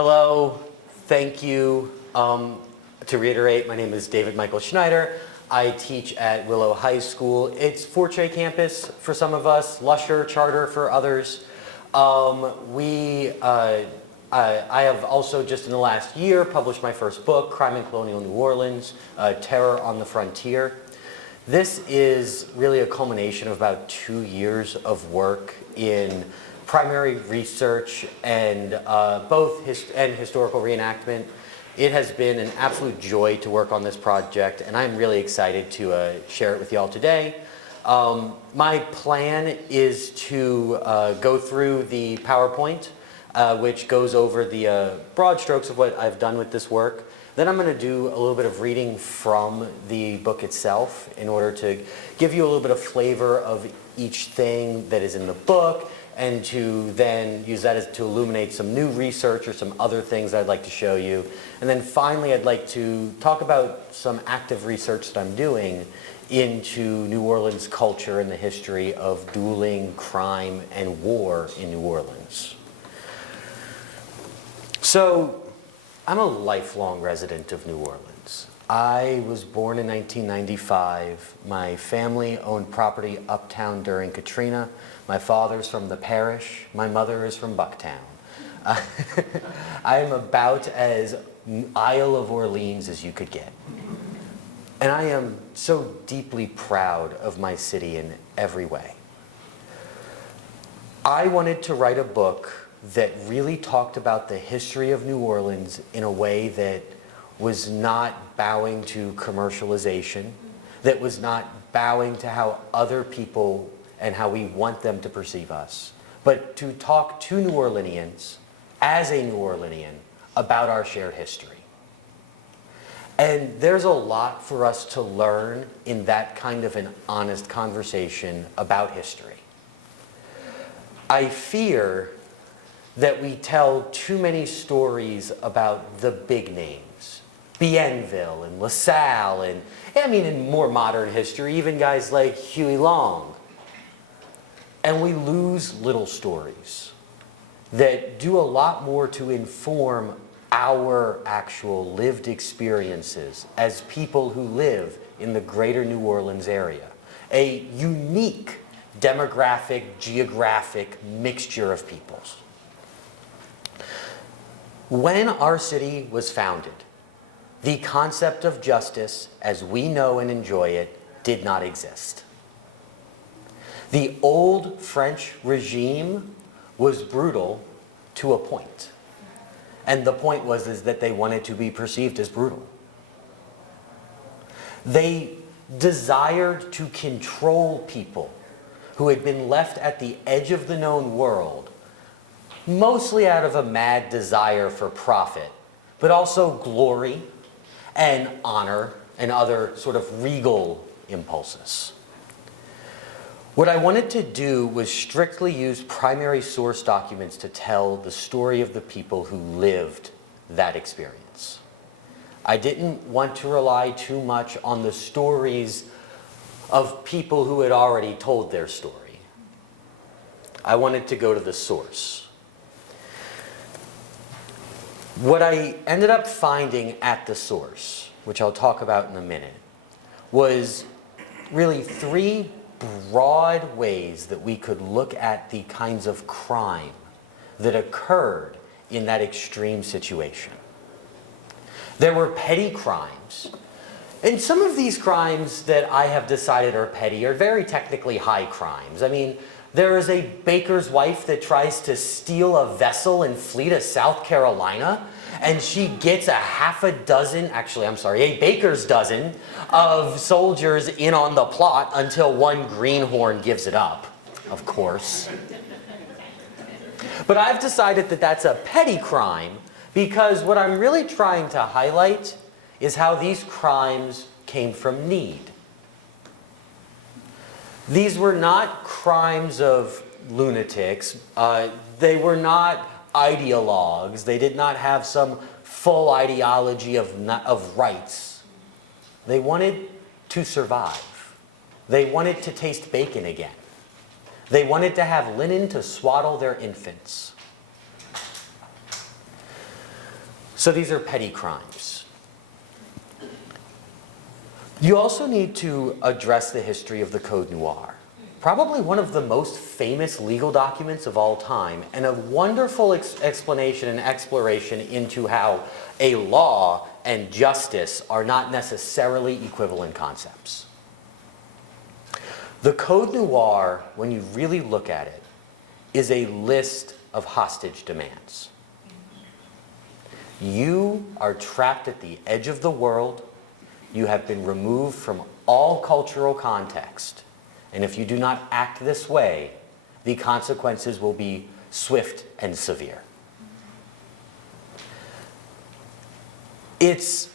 Hello, thank you. To reiterate, my name is David Michael Schneider. I teach at Willow High School. It's Forte campus for some of us, Lusher charter for others. I have also just in the last year published my first book, Crime in Colonial New Orleans, Terror on the Frontier. This is really a culmination of about 2 years of work in primary research and historical reenactment. It has been an absolute joy to work on this project, and I'm really excited to share it with you all today. My plan is to go through the PowerPoint, which goes over the broad strokes of what I've done with this work. Then I'm going to do a little bit of reading from the book itself in order to give you a little bit of flavor of each thing that is in the book, and to then use that as to illuminate some new research or some other things I'd like to show you. And then finally, I'd like to talk about some active research that I'm doing into New Orleans culture and the history of dueling, crime, and war in New Orleans. So, I'm a lifelong resident of New Orleans. I was born in 1995. My family owned property uptown during Katrina. My father's from the parish. My mother is from Bucktown. I am about as Isle of Orleans as you could get. And I am so deeply proud of my city in every way. I wanted to write a book that really talked about the history of New Orleans in a way that was not bowing to commercialization, that was not bowing to how other people and how we want them to perceive us, but to talk to New Orleanians, as a New Orleanian, about our shared history. And there's a lot for us to learn in that kind of an honest conversation about history. I fear that we tell too many stories about the big names, Bienville and LaSalle, and in more modern history, even guys like Huey Long. And we lose little stories that do a lot more to inform our actual lived experiences as people who live in the greater New Orleans area. A unique demographic, geographic mixture of peoples. When our city was founded, the concept of justice, as we know and enjoy it, did not exist. The old French regime was brutal to a point. And the point was that they wanted to be perceived as brutal. They desired to control people who had been left at the edge of the known world, mostly out of a mad desire for profit, but also glory and honor and other sort of regal impulses. What I wanted to do was strictly use primary source documents to tell the story of the people who lived that experience. I didn't want to rely too much on the stories of people who had already told their story. I wanted to go to the source. What I ended up finding at the source, which I'll talk about in a minute, was really three broad ways that we could look at the kinds of crime that occurred in that extreme situation. There were petty crimes, and some of these crimes that I have decided are petty are very technically high crimes. There is a baker's wife that tries to steal a vessel and flee to South Carolina, and she gets a baker's dozen of soldiers in on the plot until one greenhorn gives it up, of course. But I've decided that that's a petty crime because what I'm really trying to highlight is how these crimes came from need. These were not crimes of lunatics. They were not ideologues. They did not have some full ideology of rights. They wanted to survive. They wanted to taste bacon again. They wanted to have linen to swaddle their infants. So these are petty crimes. You also need to address the history of the Code Noir. Probably one of the most famous legal documents of all time, and a wonderful explanation and exploration into how a law and justice are not necessarily equivalent concepts. The Code Noir, when you really look at it, is a list of hostage demands. You are trapped at the edge of the world. You have been removed from all cultural context. And if you do not act this way, the consequences will be swift and severe. It's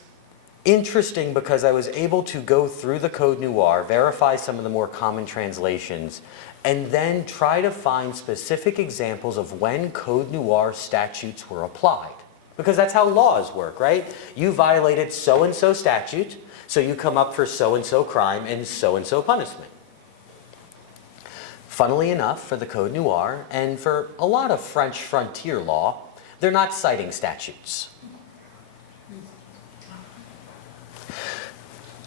interesting because I was able to go through the Code Noir, verify some of the more common translations, and then try to find specific examples of when Code Noir statutes were applied. Because that's how laws work, right? You violated so-and-so statute, so you come up for so-and-so crime and so-and-so punishment. Funnily enough, for the Code Noir, and for a lot of French frontier law, they're not citing statutes.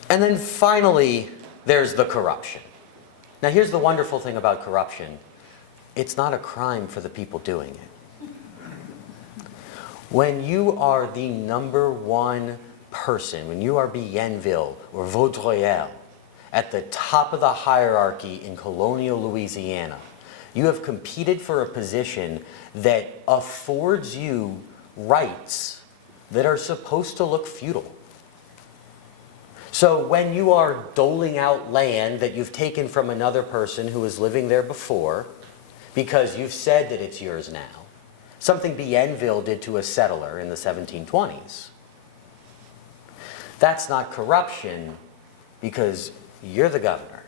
And then finally, there's the corruption. Now here's the wonderful thing about corruption. It's not a crime for the people doing it. When you are the #1 person, when you are Bienville or Vaudreuil, at the top of the hierarchy in colonial Louisiana, you have competed for a position that affords you rights that are supposed to look feudal. So when you are doling out land that you've taken from another person who was living there before, because you've said that it's yours now, something Bienville did to a settler in the 1720s, that's not corruption because you're the governor.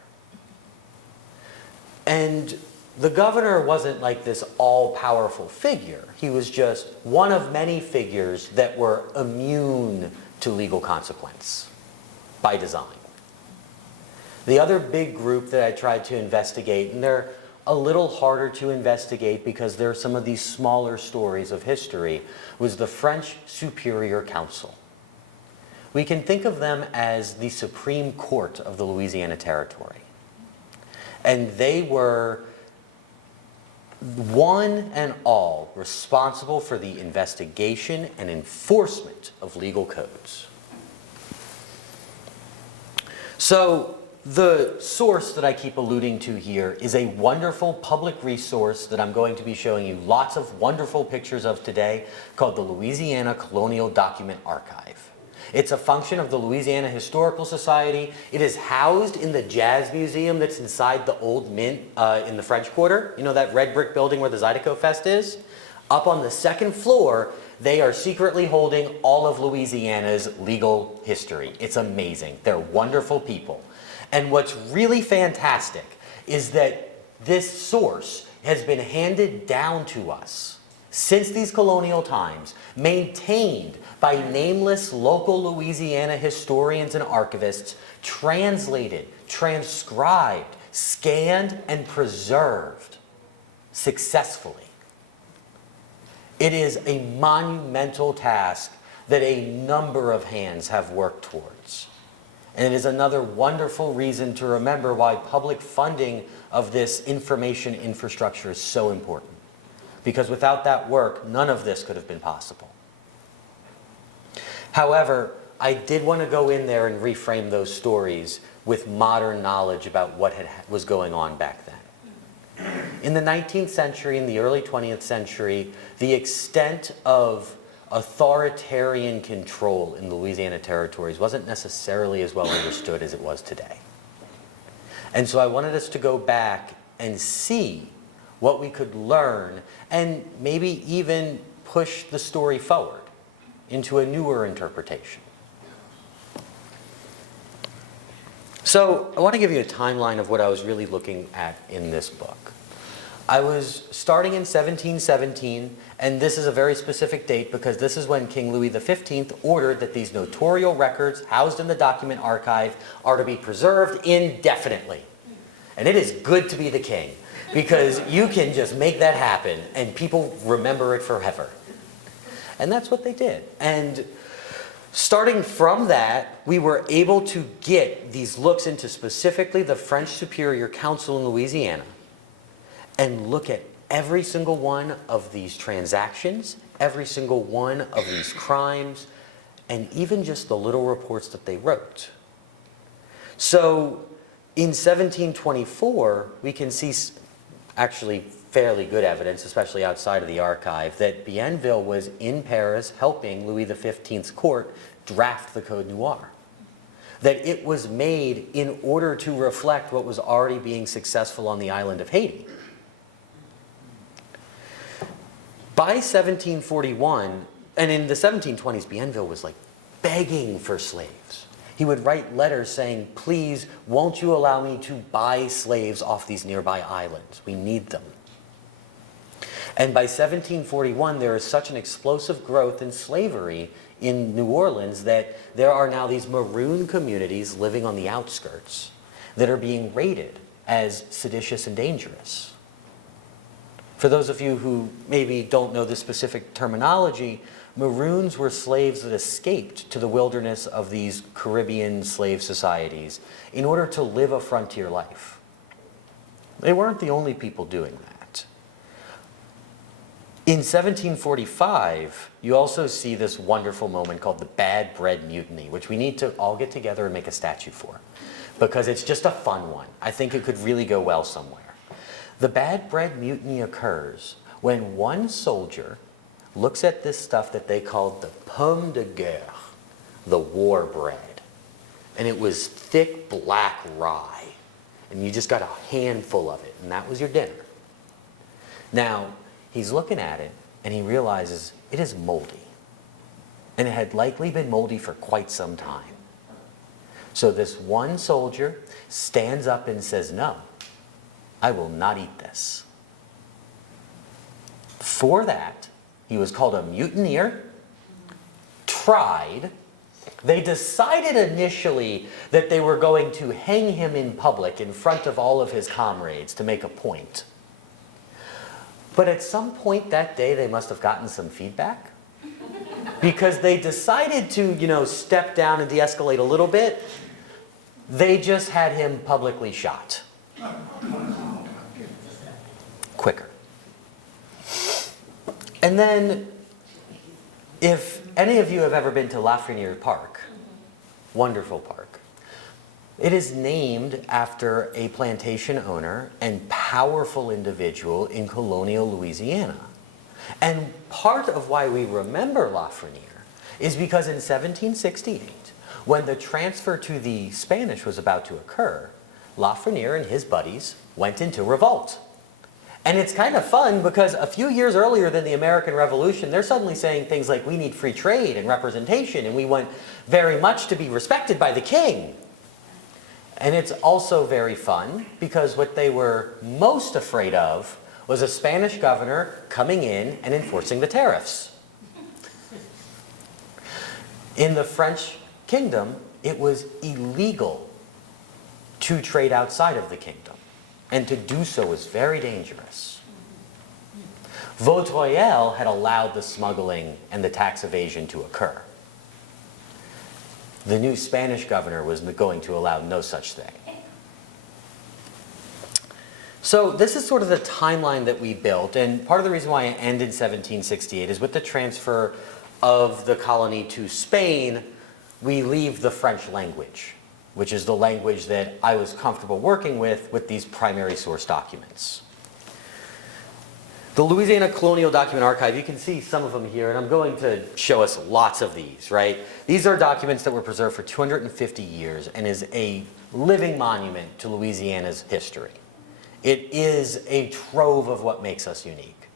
And the governor wasn't like this all-powerful figure. He was just one of many figures that were immune to legal consequence by design. The other big group that I tried to investigate, and they're a little harder to investigate because there are some of these smaller stories of history, was the French Superior Council. We can think of them as the Supreme Court of the Louisiana Territory. And they were one and all responsible for the investigation and enforcement of legal codes. So the source that I keep alluding to here is a wonderful public resource that I'm going to be showing you lots of wonderful pictures of today, called the Louisiana Colonial Document Archive. It's a function of the Louisiana Historical Society. It is housed in the Jazz Museum that's inside the Old Mint in the French Quarter. You know that red brick building where the Zydeco Fest is? Up on the second floor, they are secretly holding all of Louisiana's legal history. It's amazing. They're wonderful people. And what's really fantastic is that this source has been handed down to us since these colonial times, maintained by nameless local Louisiana historians and archivists, translated, transcribed, scanned, and preserved successfully. It is a monumental task that a number of hands have worked towards. And it is another wonderful reason to remember why public funding of this information infrastructure is so important. Because without that work, none of this could have been possible. However, I did want to go in there and reframe those stories with modern knowledge about what was going on back then. In the 19th century and the early 20th century, the extent of authoritarian control in the Louisiana territories wasn't necessarily as well understood as it was today. And so I wanted us to go back and see what we could learn and maybe even push the story forward into a newer interpretation. So I want to give you a timeline of what I was really looking at in this book. I was starting in 1717, and this is a very specific date because this is when King Louis XV ordered that these notarial records housed in the document archive are to be preserved indefinitely. And it is good to be the king, because you can just make that happen and people remember it forever. And that's what they did. And starting from that, we were able to get these looks into specifically the French Superior Council in Louisiana and look at every single one of these transactions, every single one of these crimes, and even just the little reports that they wrote. So in 1724, we can see actually fairly good evidence, especially outside of the archive, that Bienville was in Paris helping Louis XV's court draft the Code Noir. That it was made in order to reflect what was already being successful on the island of Haiti. By 1741, and in the 1720s, Bienville was like begging for slaves. He would write letters saying, please, won't you allow me to buy slaves off these nearby islands? We need them. And by 1741, there is such an explosive growth in slavery in New Orleans that there are now these maroon communities living on the outskirts that are being rated as seditious and dangerous. For those of you who maybe don't know the specific terminology, Maroons were slaves that escaped to the wilderness of these Caribbean slave societies in order to live a frontier life. They weren't the only people doing that. In 1745, you also see this wonderful moment called the Bad Bread Mutiny, which we need to all get together and make a statue for, because it's just a fun one. I think it could really go well somewhere. The Bad Bread Mutiny occurs when one soldier looks at this stuff that they called the pomme de guerre, the war bread. And it was thick black rye. And you just got a handful of it, and that was your dinner. Now, he's looking at it, and he realizes it is moldy. And it had likely been moldy for quite some time. So this one soldier stands up and says, no, I will not eat this. For that, he was called a mutineer, tried. They decided initially that they were going to hang him in public in front of all of his comrades to make a point. But at some point that day, they must have gotten some feedback, because they decided to, step down and de-escalate a little bit. They just had him publicly shot. Quicker. And then, if any of you have ever been to Lafreniere Park, wonderful park, it is named after a plantation owner and powerful individual in Colonial, Louisiana. And part of why we remember Lafreniere is because in 1768, when the transfer to the Spanish was about to occur, Lafreniere and his buddies went into revolt. And it's kind of fun because a few years earlier than the American Revolution, they're suddenly saying things like, we need free trade and representation, and we want very much to be respected by the king. And it's also very fun because what they were most afraid of was a Spanish governor coming in and enforcing the tariffs. In the French kingdom, it was illegal to trade outside of the kingdom. And to do so was very dangerous. Vaudreuil had allowed the smuggling and the tax evasion to occur. The new Spanish governor was going to allow no such thing. So this is sort of the timeline that we built, and part of the reason why I end in 1768 is with the transfer of the colony to Spain, we leave the French language, which is the language that I was comfortable working with these primary source documents. The Louisiana Colonial Document Archive, you can see some of them here, and I'm going to show us lots of these, right? These are documents that were preserved for 250 years and is a living monument to Louisiana's history. It is a trove of what makes us unique.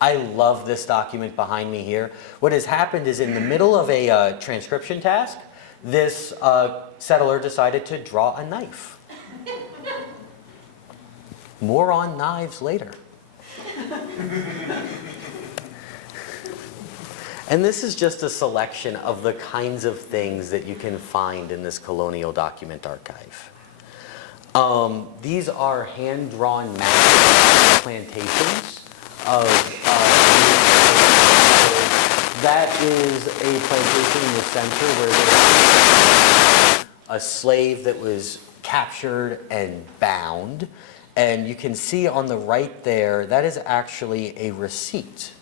I love this document behind me here. What has happened is in the middle of a transcription task, this settler decided to draw a knife. More on knives later. And this is just a selection of the kinds of things that you can find in this Colonial Document Archive. These are hand-drawn maps of plantations of that is a plantation in the center where there was a slave that was captured and bound. And you can see on the right there, that is actually a receipt.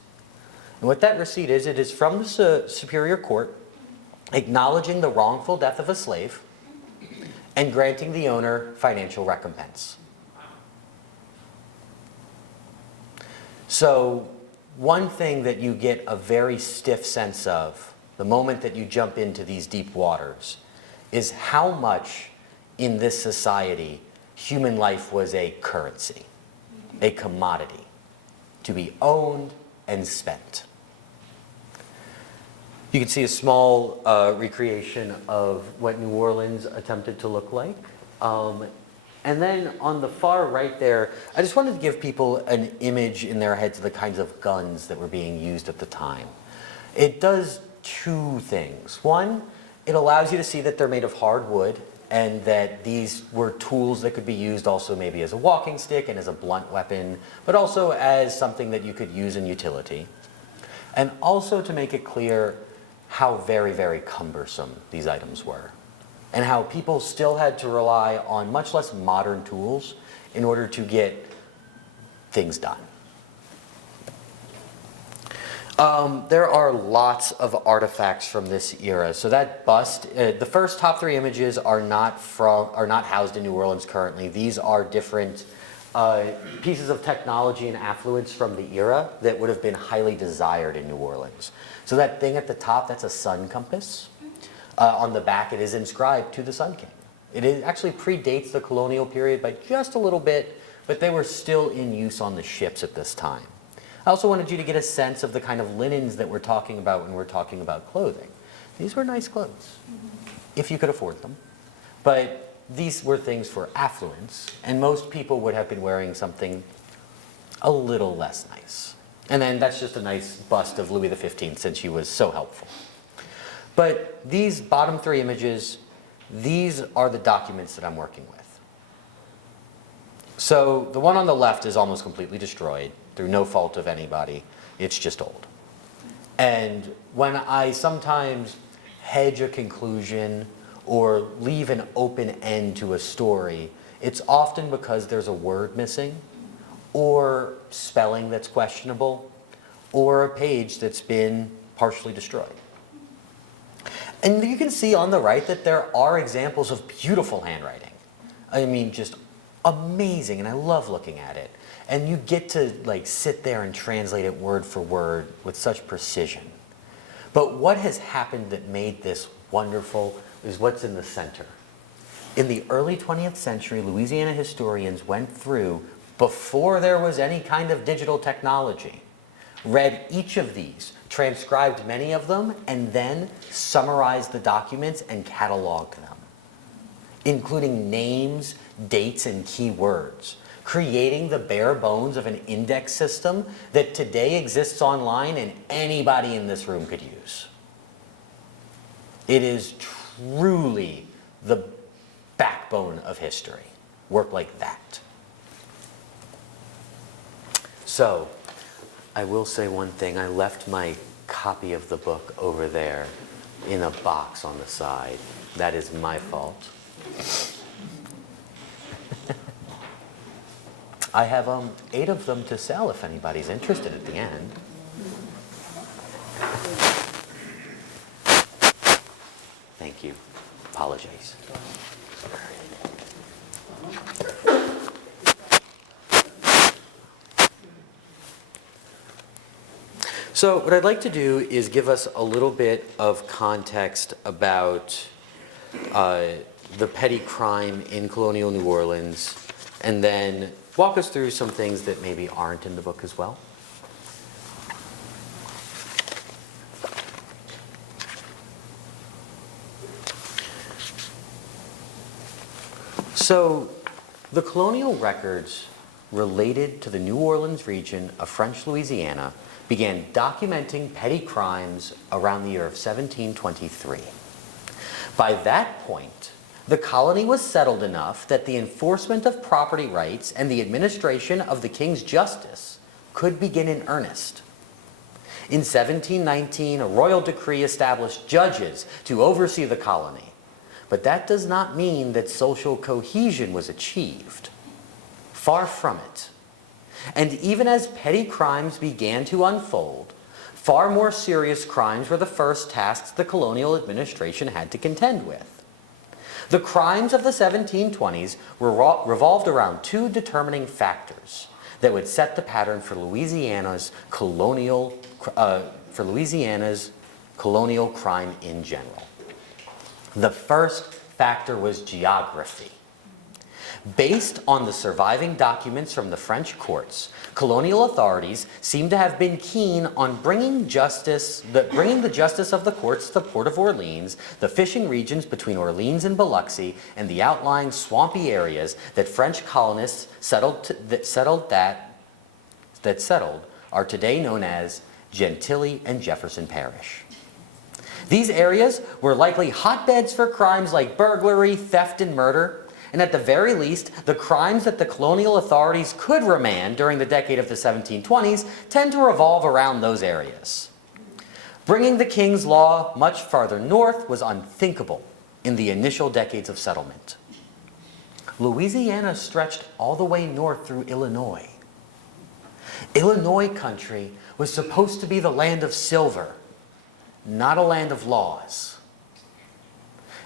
And what that receipt is, it is from the Superior Court acknowledging the wrongful death of a slave and granting the owner financial recompense. So one thing that you get a very stiff sense of the moment that you jump into these deep waters is how much in this society human life was a currency, a commodity, to be owned and spent. You can see a small recreation of what New Orleans attempted to look like. And then on the far right there, I just wanted to give people an image in their heads of the kinds of guns that were being used at the time. It does two things. One, it allows you to see that they're made of hard wood and that these were tools that could be used also maybe as a walking stick and as a blunt weapon, but also as something that you could use in utility. And also to make it clear how very, very cumbersome these items were, and how people still had to rely on much less modern tools in order to get things done. There are lots of artifacts from this era. So that bust, the first top three images are not housed in New Orleans currently. These are different pieces of technology and affluence from the era that would have been highly desired in New Orleans. So that thing at the top, that's a sun compass. On the back, it is inscribed to the Sun King. It actually predates the colonial period by just a little bit, but they were still in use on the ships at this time. I also wanted you to get a sense of the kind of linens that we're talking about when we're talking about clothing. These were nice clothes, if you could afford them. But these were things for affluence, and most people would have been wearing something a little less nice. And then that's just a nice bust of Louis XV, since he was so helpful. But these bottom three images, these are the documents that I'm working with. So the one on the left is almost completely destroyed through no fault of anybody. It's just old. And when I sometimes hedge a conclusion or leave an open end to a story, it's often because there's a word missing, or spelling that's questionable, or a page that's been partially destroyed. And you can see on the right that there are examples of beautiful handwriting. I mean, just amazing, and I love looking at it. And you get to like sit there and translate it word for word with such precision. But what has happened that made this wonderful is what's in the center. In the early 20th century, Louisiana historians went through, before there was any kind of digital technology, read each of these, transcribed many of them, and then summarized the documents and cataloged them, including names, dates, and key words, creating the bare bones of an index system that today exists online and anybody in this room could use. It is truly the backbone of history, work like that. So, I will say one thing. I left my copy of the book over there in a box on the side. That is my fault. I have 8 of them to sell if anybody's interested at the end. Thank you. Apologize. So what I'd like to do is give us a little bit of context about the petty crime in colonial New Orleans, and then walk us through some things that maybe aren't in the book as well. So the colonial records related to the New Orleans region of French Louisiana began documenting petty crimes around the year of 1723. By that point, the colony was settled enough that the enforcement of property rights and the administration of the king's justice could begin in earnest. In 1719, a royal decree established judges to oversee the colony, but that does not mean that social cohesion was achieved. Far from it. And even as petty crimes began to unfold, far more serious crimes were the first tasks the colonial administration had to contend with. The crimes of the 1720s revolved around two determining factors that would set the pattern for Louisiana's colonial crime in general. The first factor was geography. Based on the surviving documents from the French courts, colonial authorities seem to have been keen on bringing the justice of the courts to the port of Orleans, the fishing regions between Orleans and Biloxi, and the outlying swampy areas that French colonists settled are today known as Gentilly and Jefferson Parish. These areas were likely hotbeds for crimes like burglary, theft, and murder, and at the very least, the crimes that the colonial authorities could remand during the decade of the 1720s tend to revolve around those areas. Bringing the King's Law much farther north was unthinkable in the initial decades of settlement. Louisiana stretched all the way north through Illinois. Illinois country was supposed to be the land of silver, not a land of laws.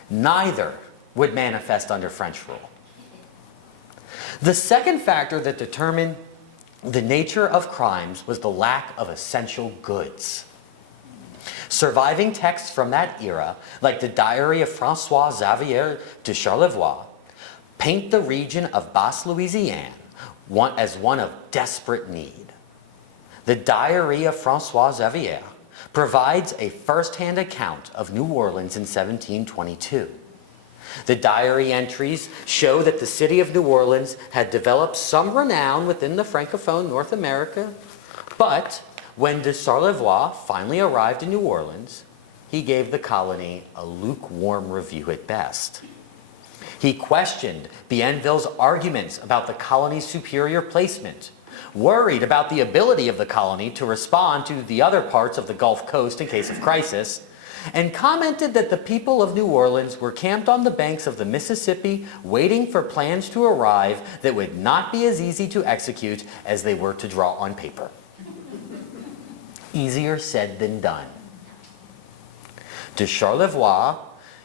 Neither would manifest under French rule. The second factor that determined the nature of crimes was the lack of essential goods. Surviving texts from that era, like the diary of François Xavier de Charlevoix, paint the region of Basse Louisiane as one of desperate need. The diary of François Xavier provides a first-hand account of New Orleans in 1722. The diary entries show that the city of New Orleans had developed some renown within the Francophone North America, but when de Charlevoix finally arrived in New Orleans, he gave the colony a lukewarm review at best. He questioned Bienville's arguments about the colony's superior placement, worried about the ability of the colony to respond to the other parts of the Gulf Coast in case of crisis, and commented that the people of New Orleans were camped on the banks of the Mississippi waiting for plans to arrive that would not be as easy to execute as they were to draw on paper. Easier said than done. De Charlevoix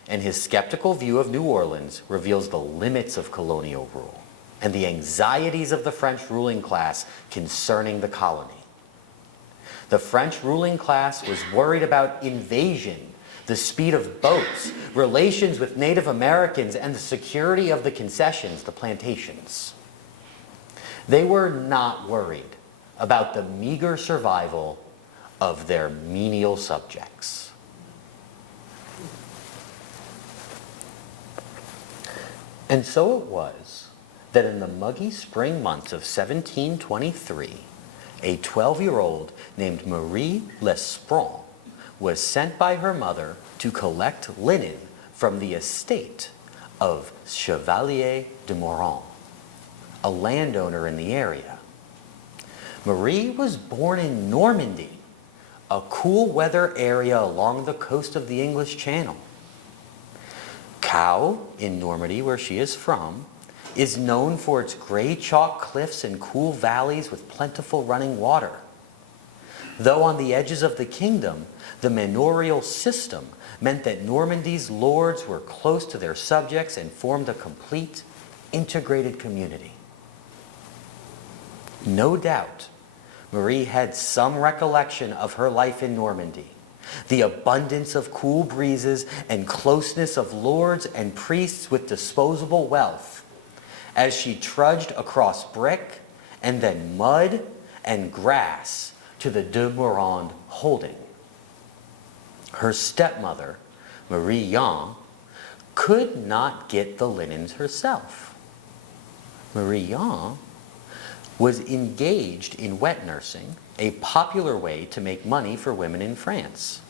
and his skeptical view of New Orleans reveals the limits of colonial rule and the anxieties of the French ruling class concerning the colony. The French ruling class was worried about invasion, the speed of boats, relations with Native Americans, and the security of the concessions, the plantations. They were not worried about the meager survival of their menial subjects. And so it was that in the muggy spring months of 1723, a 12-year-old named Marie Lesprand was sent by her mother to collect linen from the estate of Chevalier de Morand, a landowner in the area. Marie was born in Normandy, a cool weather area along the coast of the English Channel. Caux, in Normandy, where she is from, is known for its gray chalk cliffs and cool valleys with plentiful running water. Though on the edges of the kingdom, the manorial system meant that Normandy's lords were close to their subjects and formed a complete, integrated community. No doubt, Marie had some recollection of her life in Normandy, the abundance of cool breezes and closeness of lords and priests with disposable wealth, as she trudged across brick and then mud and grass to the de Morand holding. Her stepmother, Marie Yon, could not get the linens herself. Marie Yon was engaged in wet nursing, a popular way to make money for women in France.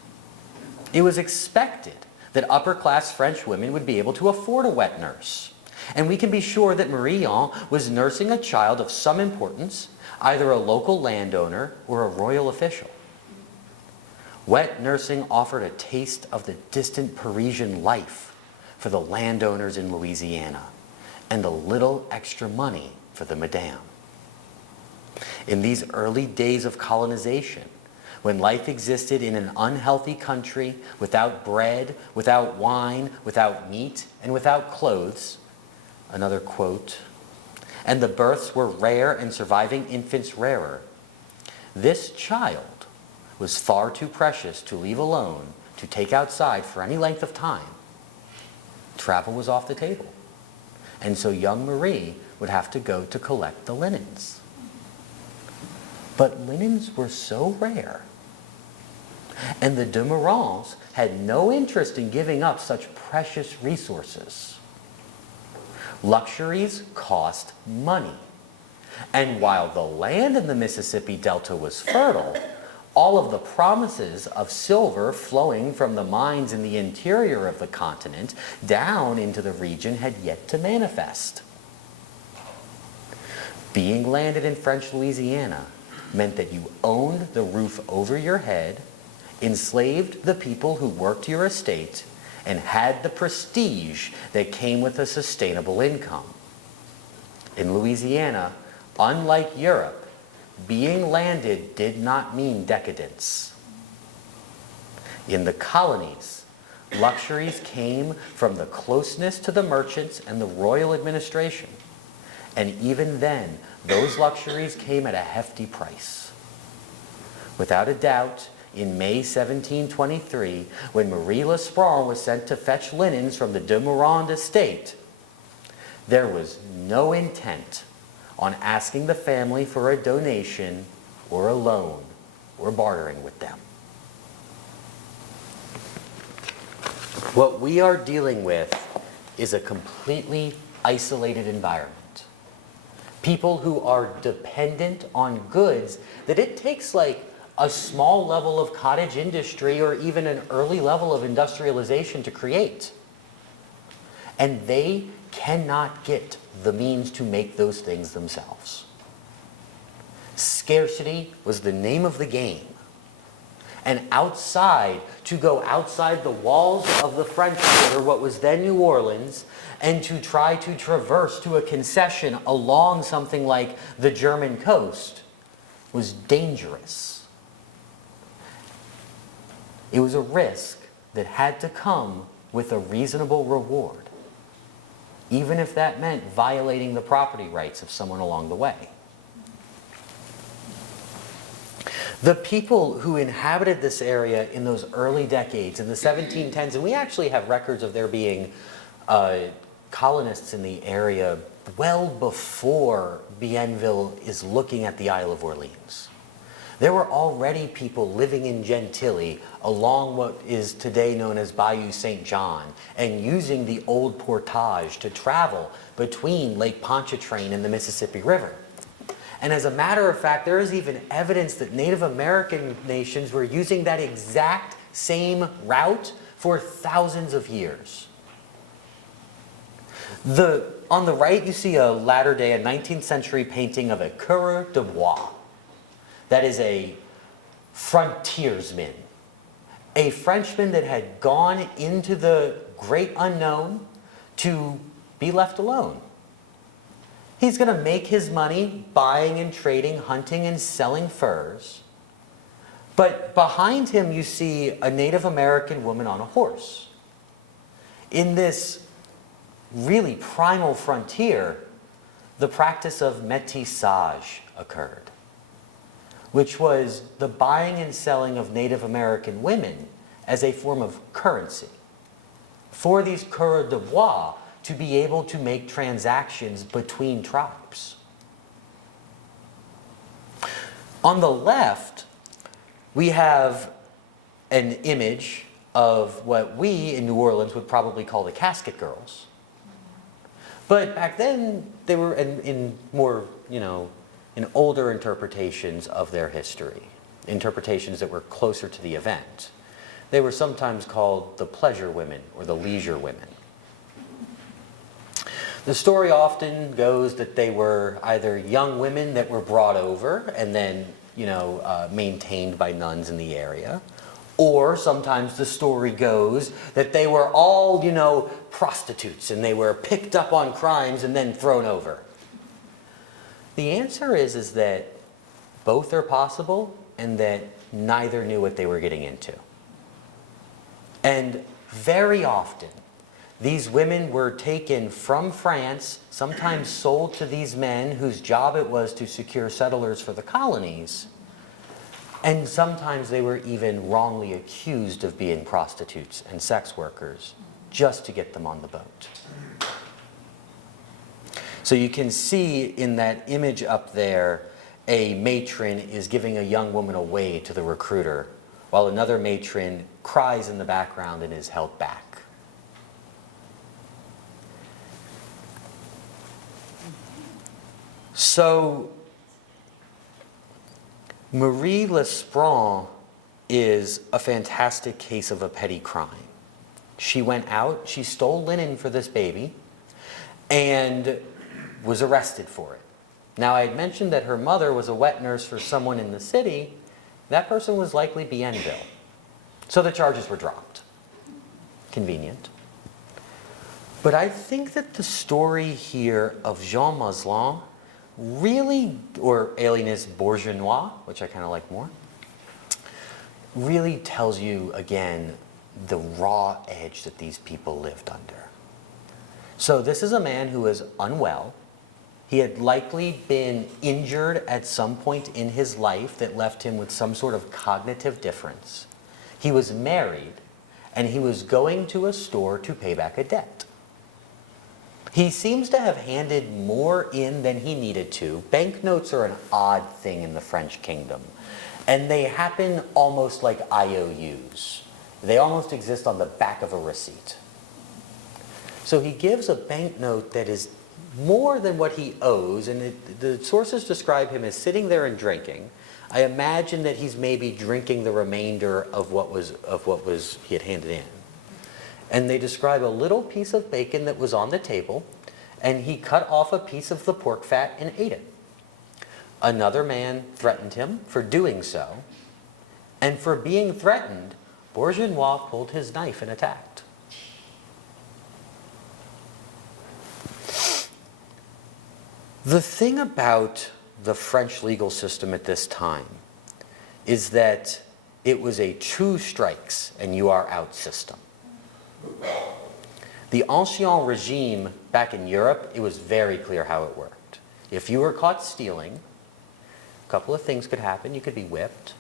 It was expected that upper-class French women would be able to afford a wet nurse, and we can be sure that Marie Yon was nursing a child of some importance, either a local landowner or a royal official. Wet nursing offered a taste of the distant Parisian life for the landowners in Louisiana, and a little extra money for the madame. In these early days of colonization, when life existed in an unhealthy country without bread, without wine, without meat, and without clothes, another quote, and the births were rare and surviving infants rarer, this child was far too precious to leave alone to take outside for any length of time. Travel was off the table, and so young Marie would have to go to collect the linens. But linens were so rare, and the de Meurons had no interest in giving up such precious resources. Luxuries cost money, and while the land in the Mississippi Delta was fertile, all of the promises of silver flowing from the mines in the interior of the continent down into the region had yet to manifest. Being landed in French Louisiana meant that you owned the roof over your head, enslaved the people who worked your estate, and had the prestige that came with a sustainable income. In Louisiana, unlike Europe, being landed did not mean decadence. In the colonies, luxuries came from the closeness to the merchants and the royal administration, and even then, those luxuries came at a hefty price. Without a doubt, in May 1723, when Marie Lespron was sent to fetch linens from the de Meuron estate, there was no intent on asking the family for a donation or a loan or bartering with them. What we are dealing with is a completely isolated environment. People who are dependent on goods that it takes like a small level of cottage industry or even an early level of industrialization to create. And they cannot get the means to make those things themselves. Scarcity was the name of the game. And to go outside the walls of the French Quarter, what was then New Orleans, and to try to traverse to a concession along something like the German coast was dangerous. It was a risk that had to come with a reasonable reward, even if that meant violating the property rights of someone along the way. The people who inhabited this area in those early decades, in the 1710s, and we actually have records of there being colonists in the area well before Bienville is looking at the Isle of Orleans. There were already people living in Gentilly along what is today known as Bayou St. John and using the old portage to travel between Lake Pontchartrain and the Mississippi River. And as a matter of fact, there is even evidence that Native American nations were using that exact same route for thousands of years. On the right, you see a 19th century painting of a coureur de bois. That is a frontiersman, a Frenchman that had gone into the great unknown to be left alone. He's going to make his money buying and trading, hunting and selling furs. But behind him you see a Native American woman on a horse. In this really primal frontier, the practice of métissage occurred, which was the buying and selling of Native American women as a form of currency for these coureurs de bois to be able to make transactions between tribes. On the left, we have an image of what we in New Orleans would probably call the casket girls. But back then, they were in more, in older interpretations of their history, interpretations that were closer to the event. They were sometimes called the pleasure women or the leisure women. The story often goes that they were either young women that were brought over and then, maintained by nuns in the area, Or sometimes the story goes that they were all, prostitutes and they were picked up on crimes and then thrown over. The answer is that both are possible and that neither knew what they were getting into. And very often, these women were taken from France, sometimes sold to these men whose job it was to secure settlers for the colonies, and sometimes they were even wrongly accused of being prostitutes and sex workers just to get them on the boat. So you can see in that image up there, a matron is giving a young woman away to the recruiter, while another matron cries in the background and is held back. So Marie Lesprand is a fantastic case of a petty crime. She went out, she stole linen for this baby, and was arrested for it. Now, I had mentioned that her mother was a wet nurse for someone in the city. That person was likely Bienville. So the charges were dropped. Convenient. But I think that the story here of Jean Maslin really, or alias Bourgeois, which I kind of like more, really tells you, again, the raw edge that these people lived under. So this is a man who was unwell. He had likely been injured at some point in his life that left him with some sort of cognitive difference. He was married, and he was going to a store to pay back a debt. He seems to have handed more in than he needed to. Banknotes are an odd thing in the French kingdom, and they happen almost like IOUs. They almost exist on the back of a receipt. So he gives a banknote that is more than what he owes, and the sources describe him as sitting there and drinking. I imagine that he's maybe drinking the remainder of what was he had handed in. And they describe a little piece of bacon that was on the table, and he cut off a piece of the pork fat and ate it. Another man threatened him for doing so, and for being threatened, Bourgeois pulled his knife and attacked. The thing about the French legal system at this time is that it was a two strikes and you are out system. The Ancien regime back in Europe, it was very clear how it worked. If you were caught stealing, a couple of things could happen. You could be whipped.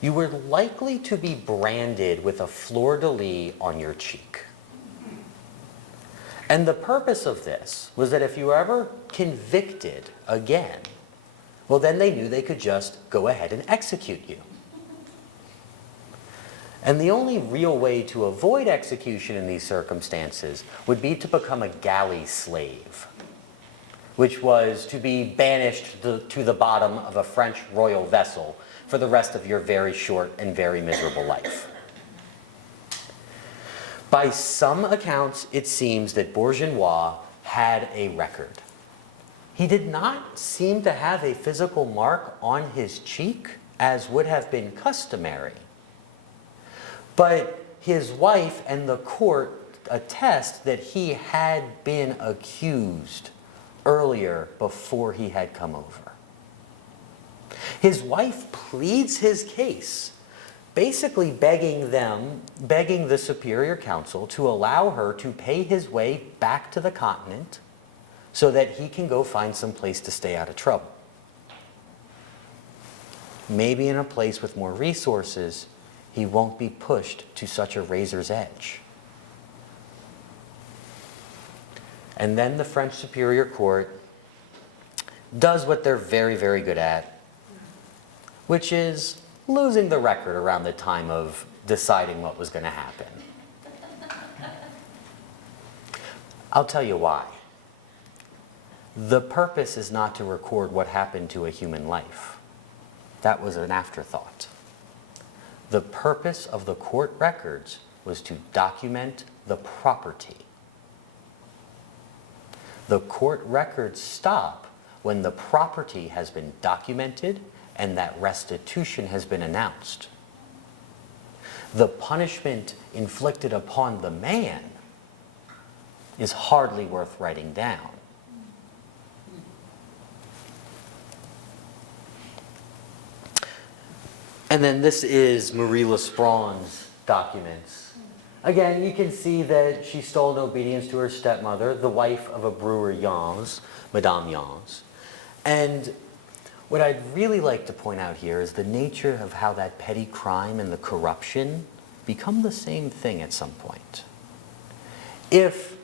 You were likely to be branded with a fleur-de-lis on your cheek. And the purpose of this was that if you were ever convicted again, well, then they knew they could just go ahead and execute you. And the only real way to avoid execution in these circumstances would be to become a galley slave, which was to be banished to the bottom of a French royal vessel for the rest of your very short and very miserable life. By some accounts, it seems that Bourgeois had a record. He did not seem to have a physical mark on his cheek, as would have been customary. But his wife and the court attest that he had been accused earlier before he had come over. His wife pleads his case, basically begging the Superior Council to allow her to pay his way back to the continent so that he can go find some place to stay out of trouble. Maybe in a place with more resources, he won't be pushed to such a razor's edge. And then the French Superior Court does what they're very, very good at, which is losing the record around the time of deciding what was going to happen. I'll tell you why. The purpose is not to record what happened to a human life. That was an afterthought. The purpose of the court records was to document the property. The court records stop when the property has been documented and that restitution has been announced. the punishment inflicted upon the man is hardly worth writing down. And then this is Marie Lespron's documents. Again, you can see that she stole in obedience to her stepmother, the wife of a brewer Yans, Madame Yans. And what I'd really like to point out here is the nature of how that petty crime and the corruption become the same thing at some point. If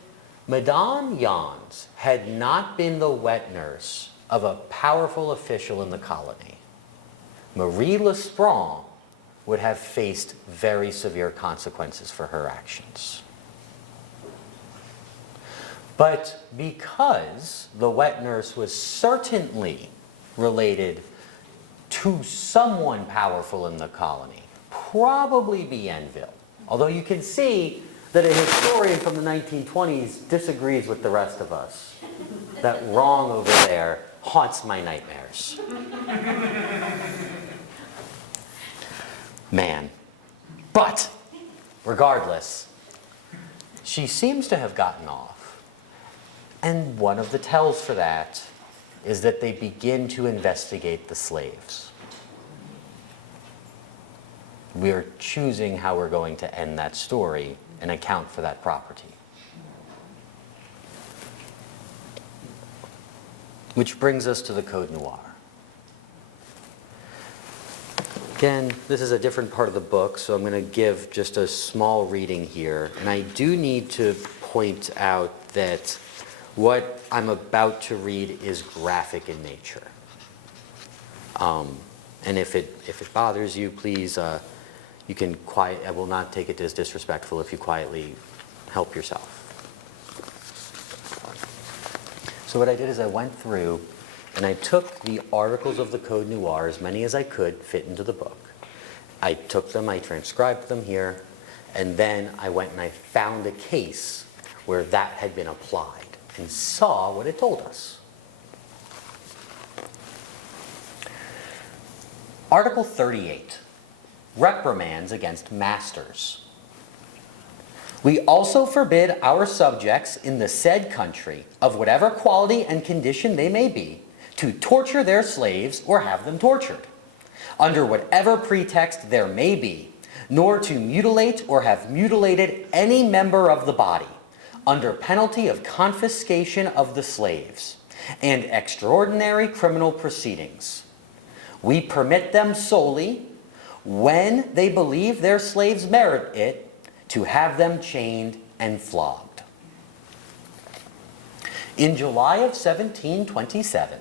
Madame Yans had not been the wet nurse of a powerful official in the colony, Marie Lespron would have faced very severe consequences for her actions. But because the wet nurse was certainly related to someone powerful in the colony, probably Bienville, although you can see that a historian from the 1920s disagrees with the rest of us. That wrong over there haunts my nightmares. Man. But, regardless, she seems to have gotten off. And one of the tells for that is that they begin to investigate the slaves. We're choosing how we're going to end that story and account for that property. Which brings us to the Code Noir. Again, this is a different part of the book, so I'm going to give just a small reading here. And I do need to point out that what I'm about to read is graphic in nature. And if it bothers you, please, you can I will not take it as disrespectful if you quietly help yourself. So what I did is I went through and I took the articles of the Code Noir, as many as I could fit into the book. I took them, I transcribed them here, and then I went and I found a case where that had been applied and saw what it told us. Article 38, reprimands against masters. We also forbid our subjects in the said country, of whatever quality and condition they may be, to torture their slaves or have them tortured, under whatever pretext there may be, nor to mutilate or have mutilated any member of the body, under penalty of confiscation of the slaves, and extraordinary criminal proceedings. We permit them solely, when they believe their slaves merit it, to have them chained and flogged. In July of 1727,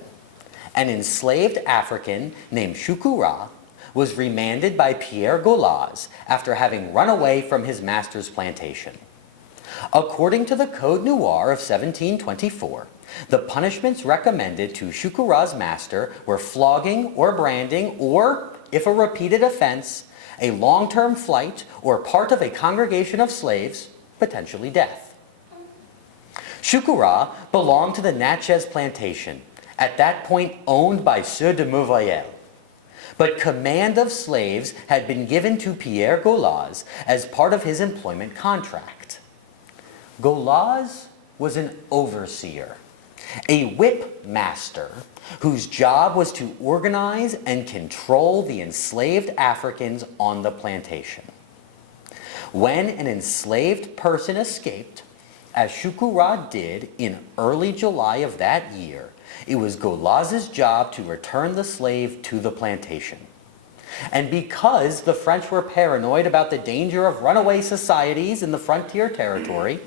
an enslaved African named Shukura was remanded by Pierre Golaz after having run away from his master's plantation. According to the Code Noir of 1724, the punishments recommended to Shukura's master were flogging or branding or, if a repeated offense, a long-term flight or part of a congregation of slaves, potentially death. Shukura belonged to the Natchez plantation, at that point owned by Sieur de Mauvoyel. But command of slaves had been given to Pierre Golaz as part of his employment contract. Golaz was an overseer, a whip master whose job was to organize and control the enslaved Africans on the plantation. When an enslaved person escaped, as Shukura did in early July of that year, it was Golaz's job to return the slave to the plantation. And because the French were paranoid about the danger of runaway societies in the frontier territory,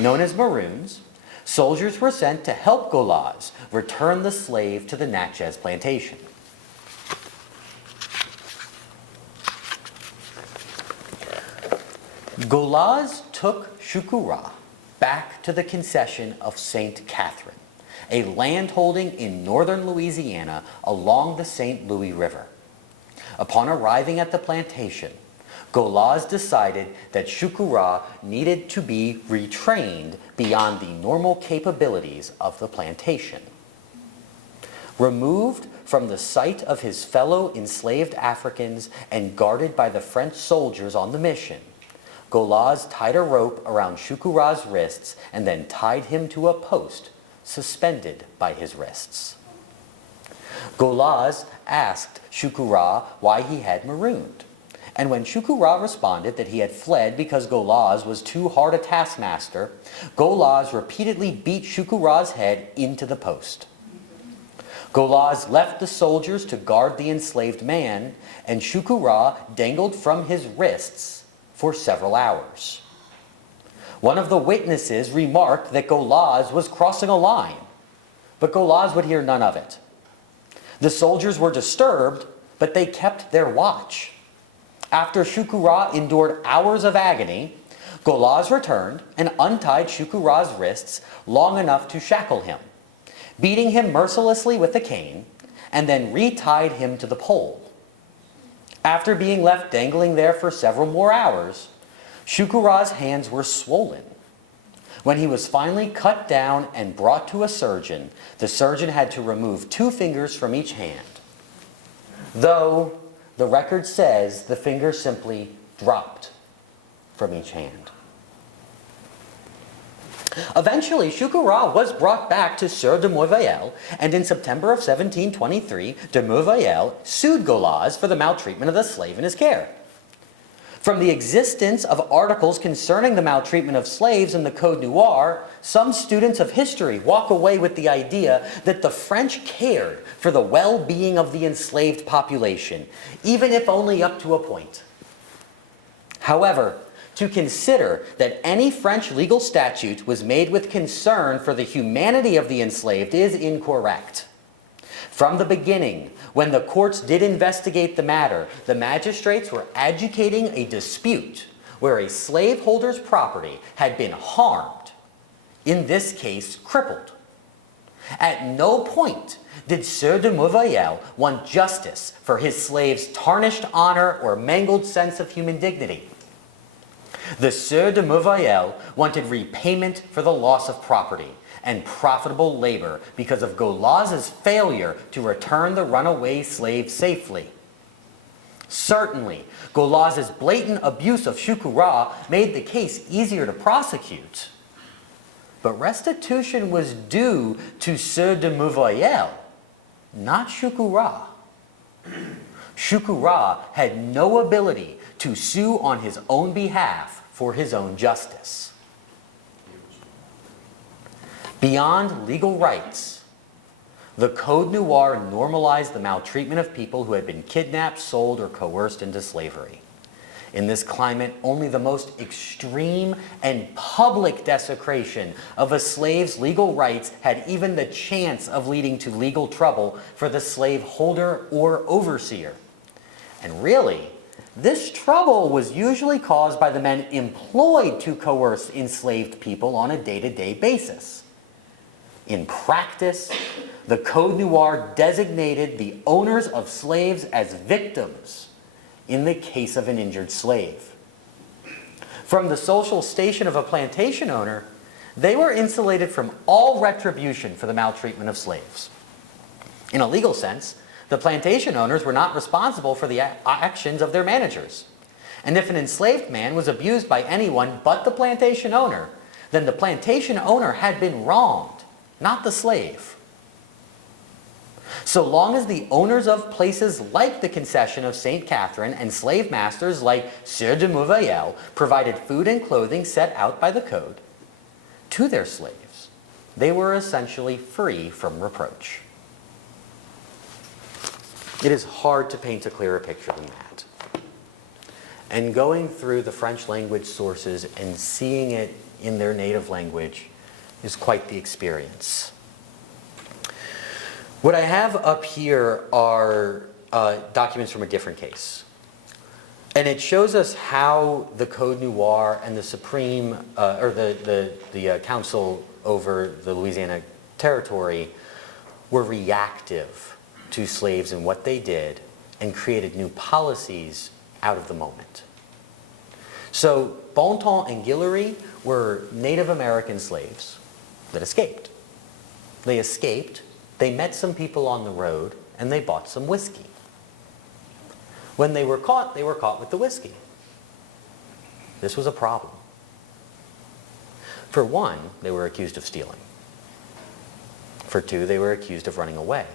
known as Maroons, soldiers were sent to help Golaz return the slave to the Natchez plantation. Golaz took Shukura back to the concession of St. Catherine, a landholding in northern Louisiana along the St. Louis River. Upon arriving at the plantation, Golaz decided that Shukura needed to be retrained beyond the normal capabilities of the plantation. Removed from the sight of his fellow enslaved Africans and guarded by the French soldiers on the mission, Golaz tied a rope around Shukura's wrists and then tied him to a post suspended by his wrists. Golaz asked Shukura why he had marooned, and when Shukura responded that he had fled because Golaz was too hard a taskmaster, Golaz repeatedly beat Shukura's head into the post. Golaz left the soldiers to guard the enslaved man, and Shukura dangled from his wrists for several hours. One of the witnesses remarked that Golaz was crossing a line, but Golaz would hear none of it. The soldiers were disturbed, but they kept their watch. After Shukura endured hours of agony, Golaz returned and untied Shukura's wrists long enough to shackle him, beating him mercilessly with a cane, and then retied him to the pole. After being left dangling there for several more hours, Shukura's hands were swollen. When he was finally cut down and brought to a surgeon, the surgeon had to remove 2 fingers from each hand, though the record says the finger simply dropped from each hand. Eventually, Shukura was brought back to Sieur de Merveille, and in September of 1723, de Merveille sued Golaz for the maltreatment of the slave in his care. From the existence of articles concerning the maltreatment of slaves in the Code Noir, some students of history walk away with the idea that the French cared for the well-being of the enslaved population, even if only up to a point. However, to consider that any French legal statute was made with concern for the humanity of the enslaved is incorrect. From the beginning, when the courts did investigate the matter, the magistrates were adjudicating a dispute where a slaveholder's property had been harmed, in this case crippled. At no point did Sieur de Merveille want justice for his slave's tarnished honor or mangled sense of human dignity. The Sieur de Merveille wanted repayment for the loss of property and profitable labor because of Golaz's failure to return the runaway slave safely. Certainly, Golaz's blatant abuse of Shukura made the case easier to prosecute, but restitution was due to Sieur de Merveille, not Shukura. Shukura had no ability to sue on his own behalf for his own justice. Beyond legal rights, the Code Noir normalized the maltreatment of people who had been kidnapped, sold, or coerced into slavery. In this climate, only the most extreme and public desecration of a slave's legal rights had even the chance of leading to legal trouble for the slaveholder or overseer. And really, this trouble was usually caused by the men employed to coerce enslaved people on a day-to-day basis. In practice, the Code Noir designated the owners of slaves as victims in the case of an injured slave. From the social station of a plantation owner, they were insulated from all retribution for the maltreatment of slaves. In a legal sense, the plantation owners were not responsible for the actions of their managers. And if an enslaved man was abused by anyone but the plantation owner, then the plantation owner had been wronged, not the slave. So long as the owners of places like the Concession of St. Catherine and slave masters like Sieur de Merveille provided food and clothing set out by the code to their slaves, they were essentially free from reproach. It is hard to paint a clearer picture than that. And going through the French language sources and seeing it in their native language is quite the experience. What I have up here are documents from a different case. And it shows us how the Code Noir and the Supreme, or the Council over the Louisiana Territory were reactive to slaves and what they did and created new policies out of the moment. So Bontemps and Guillory were Native American slaves that escaped. They escaped They met some people on the road and they bought some whiskey. When they were caught with the whiskey. This was a problem. For one, they were accused of stealing. For two, they were accused of running away.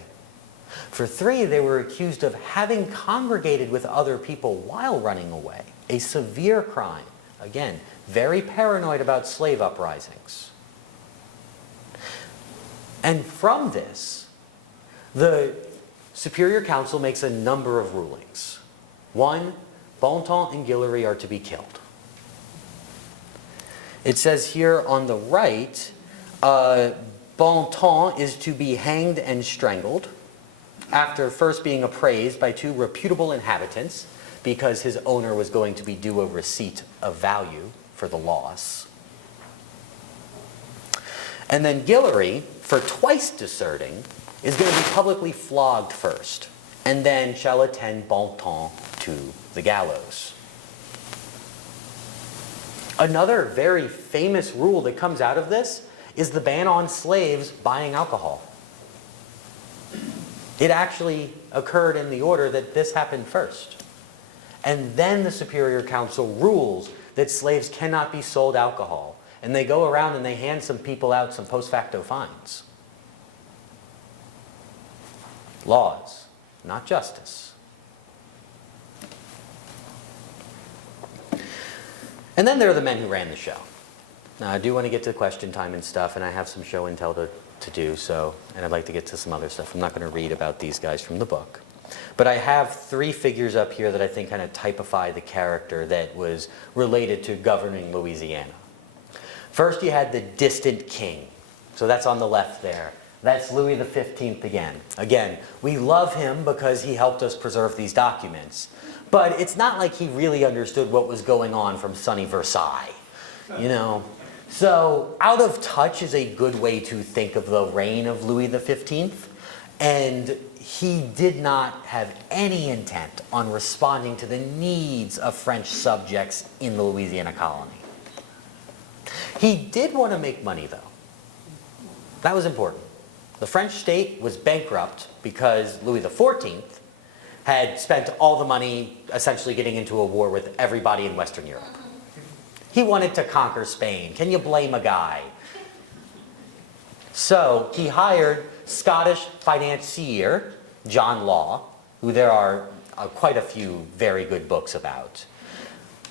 For three, they were accused of having congregated with other people while running away. A severe crime. Again, very paranoid about slave uprisings. And from this, the Superior Council makes a number of rulings. One, Bontemps and Guillory are to be killed. It says here on the right, Bontemps is to be hanged and strangled after first being appraised by two reputable inhabitants because his owner was going to be due a receipt of value for the loss. And then Guillory, for twice deserting, is going to be publicly flogged first, and then shall attend Bontemps to the gallows. Another very famous rule that comes out of this is the ban on slaves buying alcohol. It actually occurred in the order that this happened first. And then the Superior Council rules that slaves cannot be sold alcohol. And they go around and they hand some people out some post facto fines. Laws, not justice. And then there are the men who ran the show. Now, I do want to get to question time and stuff, and I have some show and tell to do so, and I'd like to get to some other stuff. I'm not going to read about these guys from the book. But I have three figures up here that I think kind of typify the character that was related to governing Louisiana. First, you had the distant king. So that's on the left there. That's Louis XV again. Again, we love him because he helped us preserve these documents. But it's not like he really understood what was going on from sunny Versailles, you know. So out of touch is a good way to think of the reign of Louis XV. And he did not have any intent on responding to the needs of French subjects in the Louisiana colony. He did want to make money, though. That was important. The French state was bankrupt because Louis XIV had spent all the money essentially getting into a war with everybody in Western Europe. He wanted to conquer Spain. Can you blame a guy? So he hired Scottish financier John Law, who there are quite a few very good books about.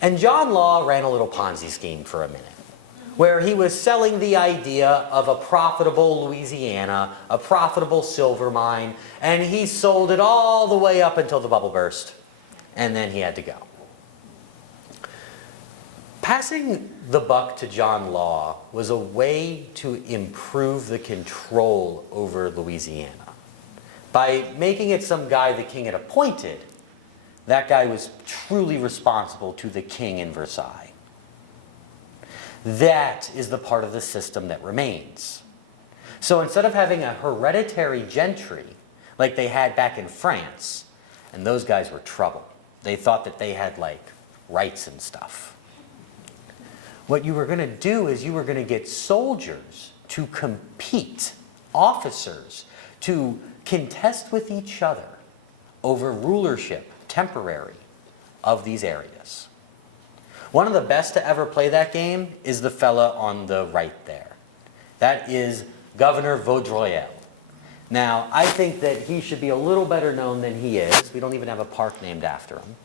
And John Law ran a little Ponzi scheme for a minute, where he was selling the idea of a profitable Louisiana, a profitable silver mine, and he sold it all the way up until the bubble burst, and then he had to go. Passing the buck to John Law was a way to improve the control over Louisiana. By making it some guy the king had appointed, that guy was truly responsible to the king in Versailles. That is the part of the system that remains. So instead of having a hereditary gentry like they had back in France, and those guys were trouble. They thought that they had like rights and stuff. What you were going to do is you were going to get soldiers to compete, officers to contest with each other over rulership, temporary, of these areas. One of the best to ever play that game is the fella on the right there. That is Governor Vaudreuil. Now, I think that he should be a little better known than he is. We don't even have a park named after him.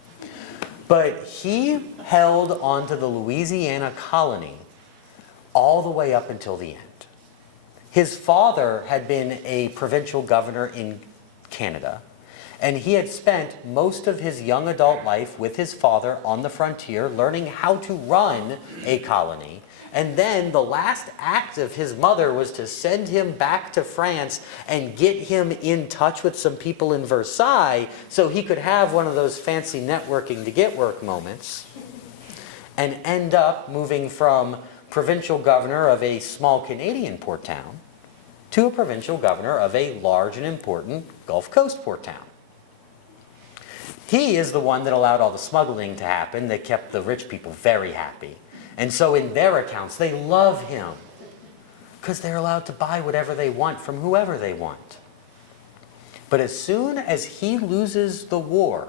But he held onto the Louisiana colony all the way up until the end. His father had been a provincial governor in Canada, and he had spent most of his young adult life with his father on the frontier learning how to run a colony. And then the last act of his mother was to send him back to France and get him in touch with some people in Versailles so he could have one of those fancy networking to get work moments and end up moving from provincial governor of a small Canadian port town to a provincial governor of a large and important Gulf Coast port town. He is the one that allowed all the smuggling to happen that kept the rich people very happy. And so in their accounts, they love him because they're allowed to buy whatever they want from whoever they want. But as soon as he loses the war,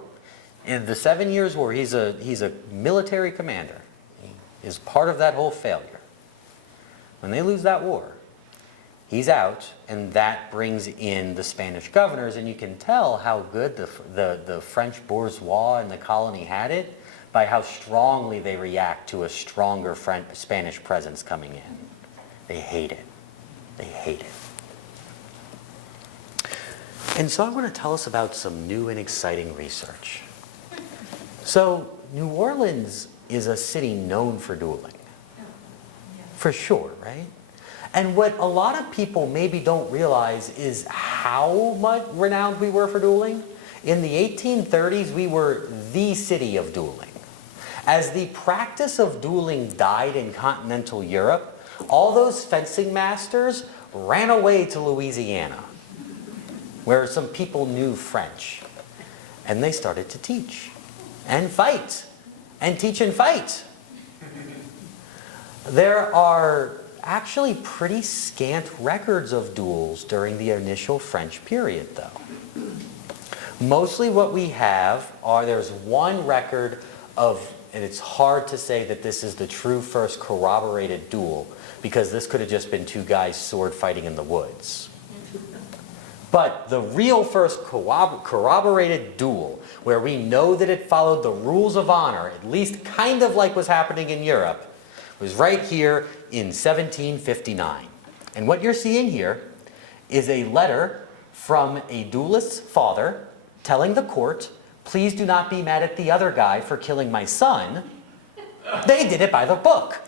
in the 7 Years' War, he's a military commander. He is part of that whole failure. When they lose that war, he's out, and that brings in the Spanish governors, and you can tell how good the French bourgeois in the colony had it by how strongly they react to a stronger Spanish presence coming in. They hate it. They hate it. And so I want to tell us about some new and exciting research. So New Orleans is a city known for dueling. For sure, right? And what a lot of people maybe don't realize is how much renowned we were for dueling. In the 1830s, we were the city of dueling. As the practice of dueling died in continental Europe, all those fencing masters ran away to Louisiana, where some people knew French. And they started to teach and fight and teach and fight. There are actually pretty scant records of duels during the initial French period, though. Mostly what we have are, there's one record of, and it's hard to say that this is the true first corroborated duel, because this could have just been two guys sword fighting in the woods. But the real first corroborated duel, where we know that it followed the rules of honor, at least kind of like was happening in Europe, was right here in 1759. And what you're seeing here is a letter from a duelist's father telling the court, please do not be mad at the other guy for killing my son. They did it by the book.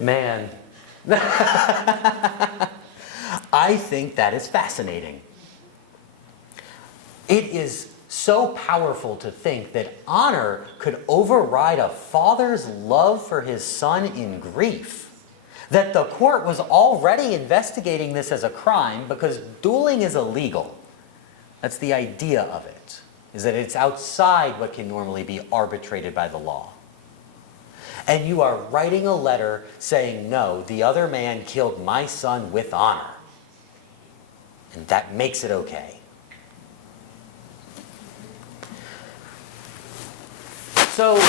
Man. I think that is fascinating. It is so powerful to think that honor could override a father's love for his son in grief. That the court was already investigating this as a crime because dueling is illegal. That's the idea of it, is that it's outside what can normally be arbitrated by the law. And you are writing a letter saying, no, the other man killed my son with honor. And that makes it okay. So,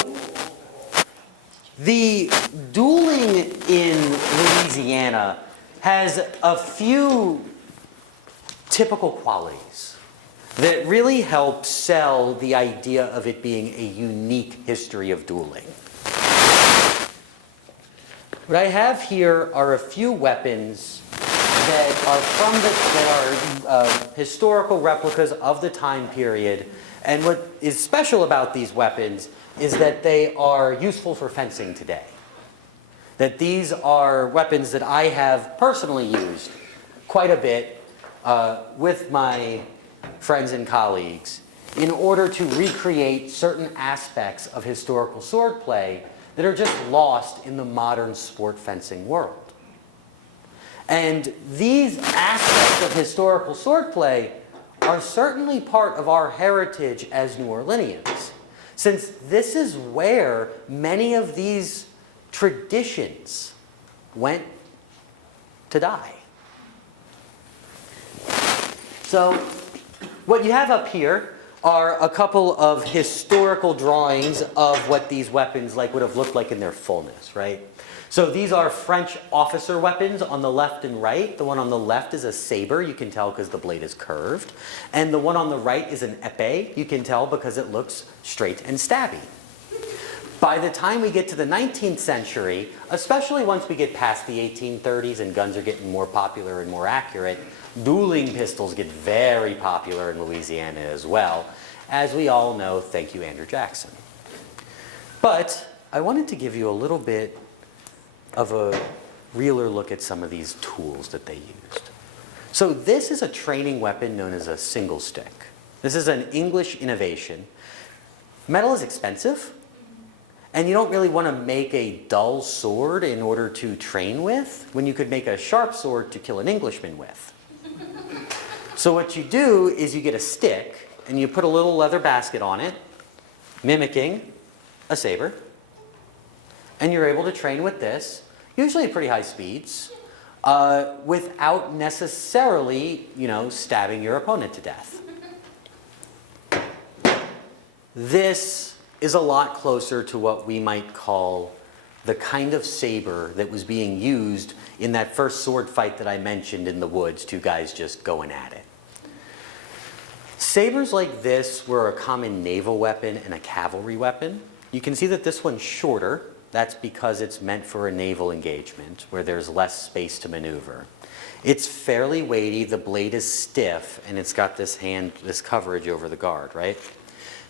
the dueling in Louisiana has a few typical qualities that really help sell the idea of it being a unique history of dueling. What I have here are a few weapons that are historical replicas of the time period. And what is special about these weapons is that they are useful for fencing today. That these are weapons that I have personally used quite a bit with my friends and colleagues in order to recreate certain aspects of historical swordplay that are just lost in the modern sport fencing world. And these aspects of historical swordplay are certainly part of our heritage as New Orleanians, since this is where many of these traditions went to die. So what you have up here are a couple of historical drawings of what these weapons would have looked like in their fullness, right? So these are French officer weapons on the left and right. The one on the left is a saber, you can tell because the blade is curved. And the one on the right is an épée, you can tell because it looks straight and stabby. By the time we get to the 19th century, especially once we get past the 1830s and guns are getting more popular and more accurate, dueling pistols get very popular in Louisiana as well. As we all know, thank you, Andrew Jackson. But I wanted to give you a little bit of a realer look at some of these tools that they used. So this is a training weapon known as a single stick. This is an English innovation. Metal is expensive, and you don't really want to make a dull sword in order to train with, when you could make a sharp sword to kill an Englishman with. So what you do is you get a stick, and you put a little leather basket on it, mimicking a saber. And you're able to train with this, usually at pretty high speeds. without necessarily, stabbing your opponent to death. This is a lot closer to what we might call the kind of saber that was being used in that first sword fight that I mentioned in the woods, two guys just going at it. Sabers like this were a common naval weapon and a cavalry weapon. You can see that this one's shorter. That's because it's meant for a naval engagement where there's less space to maneuver. It's fairly weighty, the blade is stiff, and it's got this coverage over the guard, right?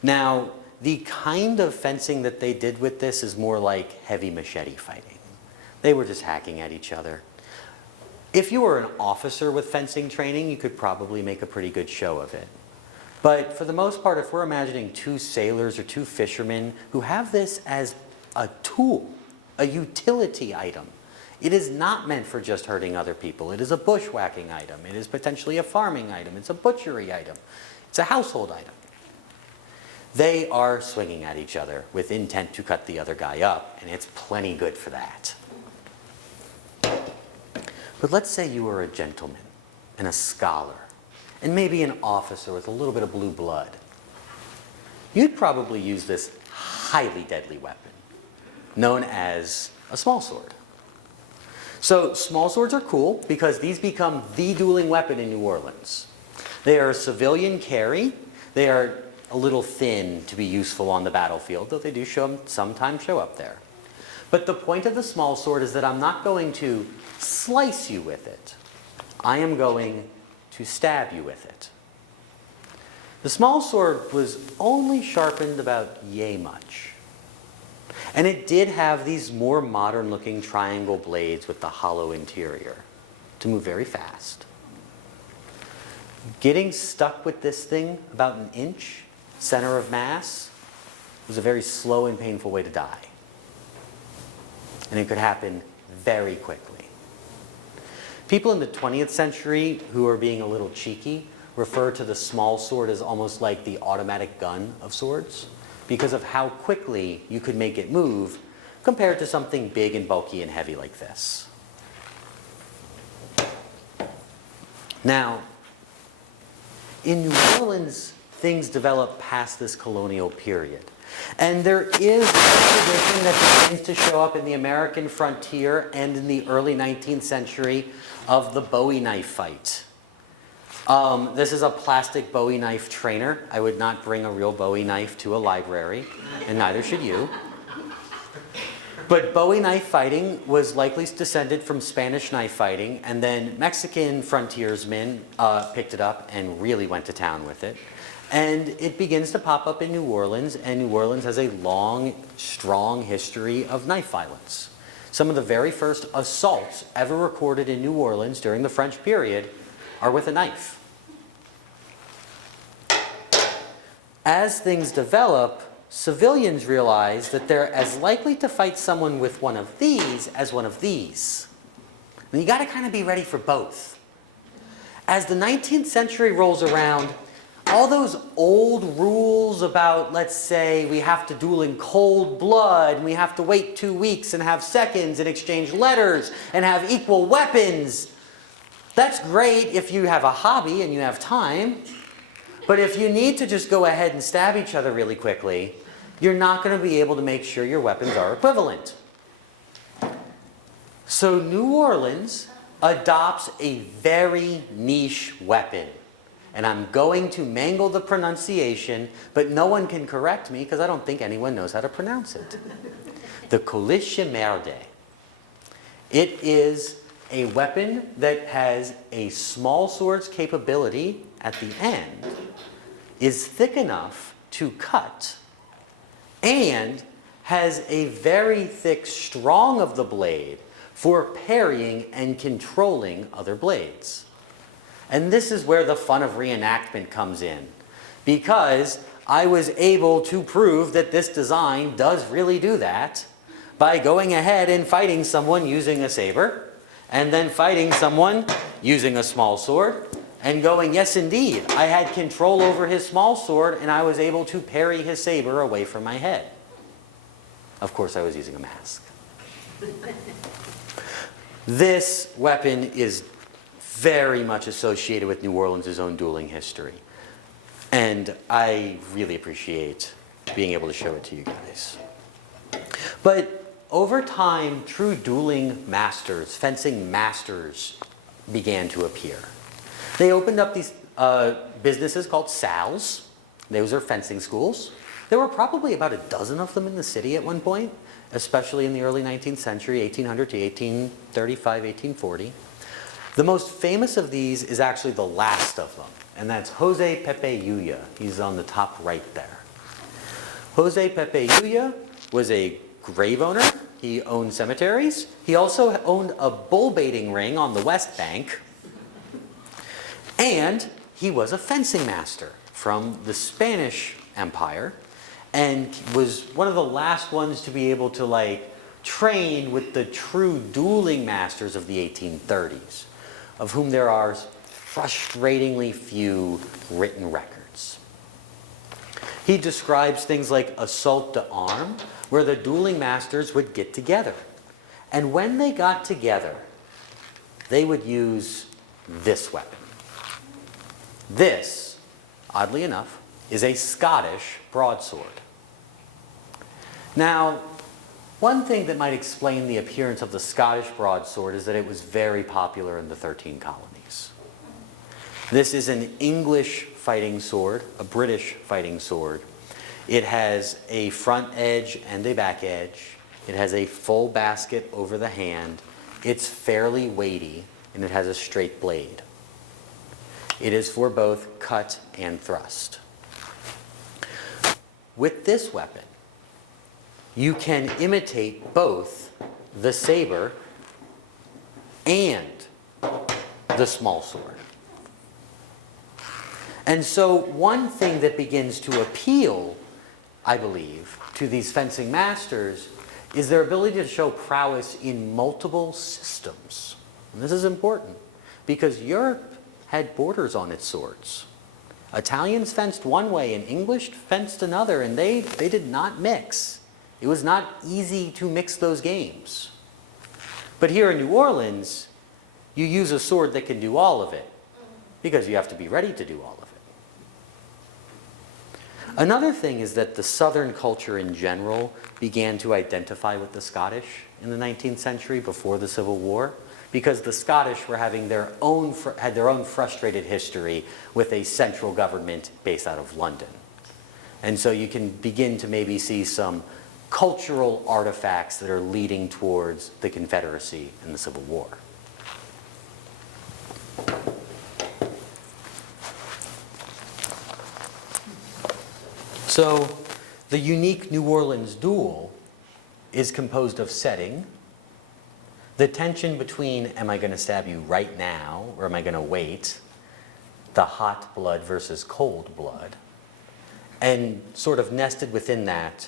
Now, the kind of fencing that they did with this is more like heavy machete fighting. They were just hacking at each other. If you were an officer with fencing training, you could probably make a pretty good show of it. But for the most part, if we're imagining two sailors or two fishermen who have this as a tool, a utility item, it is not meant for just hurting other people. It is a bushwhacking item. It is potentially a farming item. It's a butchery item. It's a household item. They are swinging at each other with intent to cut the other guy up, and it's plenty good for that. But let's say you were a gentleman and a scholar, and maybe an officer with a little bit of blue blood. You'd probably use this highly deadly weapon, known as a small sword. So small swords are cool because these become the dueling weapon in New Orleans. They are a civilian carry. They are a little thin to be useful on the battlefield, though they do sometimes show up there. But the point of the small sword is that I'm not going to slice you with it. I am going to stab you with it. The small sword was only sharpened about yay much. And it did have these more modern looking triangle blades with the hollow interior to move very fast. Getting stuck with this thing about an inch, center of mass, was a very slow and painful way to die. And it could happen very quickly. People in the 20th century who are being a little cheeky refer to the small sword as almost like the automatic gun of swords because of how quickly you could make it move compared to something big and bulky and heavy like this. Now, in New Orleans, things develop past this colonial period. And there is a tradition that begins to show up in the American frontier and in the early 19th century of the Bowie knife fight. This is a plastic Bowie knife trainer. I would not bring a real Bowie knife to a library, and neither should you. But Bowie knife fighting was likely descended from Spanish knife fighting, and then Mexican frontiersmen picked it up and really went to town with it. And it begins to pop up in New Orleans, and New Orleans has a long, strong history of knife violence. Some of the very first assaults ever recorded in New Orleans during the French period are with a knife. As things develop, civilians realize that they're as likely to fight someone with one of these as one of these. And you gotta kind of be ready for both. As the 19th century rolls around, all those old rules about, let's say, we have to duel in cold blood, and we have to wait 2 weeks and have seconds and exchange letters and have equal weapons. That's great if you have a hobby and you have time. But if you need to just go ahead and stab each other really quickly, you're not going to be able to make sure your weapons are equivalent. So New Orleans adopts a very niche weapon. And I'm going to mangle the pronunciation, but no one can correct me because I don't think anyone knows how to pronounce it. The colonial. It is a weapon that has a small sword's capability at the end, is thick enough to cut, and has a very thick strong of the blade for parrying and controlling other blades. And this is where the fun of reenactment comes in, because I was able to prove that this design does really do that by going ahead and fighting someone using a saber, and then fighting someone using a small sword, and going, yes indeed, I had control over his small sword and I was able to parry his saber away from my head. Of course I was using a mask. This weapon is very much associated with New Orleans' own dueling history. And I really appreciate being able to show it to you guys. But over time, true dueling masters, fencing masters, began to appear. They opened up these businesses called salles. Those are fencing schools. There were probably about a dozen of them in the city at one point, especially in the early 19th century, 1800 to 1835, 1840. The most famous of these is actually the last of them, and that's Jose Pepe Yuya. He's on the top right there. Jose Pepe Yuya was a grave owner. He owned cemeteries. He also owned a bull baiting ring on the West Bank. And he was a fencing master from the Spanish Empire, and was one of the last ones to be able to train with the true dueling masters of the 1830s, of whom there are frustratingly few written records. He describes things like assault d'armes, where the dueling masters would get together. And when they got together, they would use this weapon. This, oddly enough, is a Scottish broadsword. Now, one thing that might explain the appearance of the Scottish broadsword is that it was very popular in the 13 colonies. This is an English fighting sword, a British fighting sword. It has a front edge and a back edge. It has a full basket over the hand. It's fairly weighty, and it has a straight blade. It is for both cut and thrust. With this weapon, you can imitate both the saber and the small sword. And so one thing that begins to appeal, I believe, to these fencing masters is their ability to show prowess in multiple systems. And this is important because Europe had borders on its swords. Italians fenced one way and English fenced another, and they did not mix. It was not easy to mix those games. But here in New Orleans, you use a sword that can do all of it because you have to be ready to do all of it. Another thing is that the Southern culture in general began to identify with the Scottish in the 19th century before the Civil War, because the Scottish were having had their own frustrated history with a central government based out of London. And so you can begin to maybe see some cultural artifacts that are leading towards the Confederacy and the Civil War. So the unique New Orleans duel is composed of setting, the tension between am I going to stab you right now or am I going to wait, the hot blood versus cold blood, and sort of nested within that,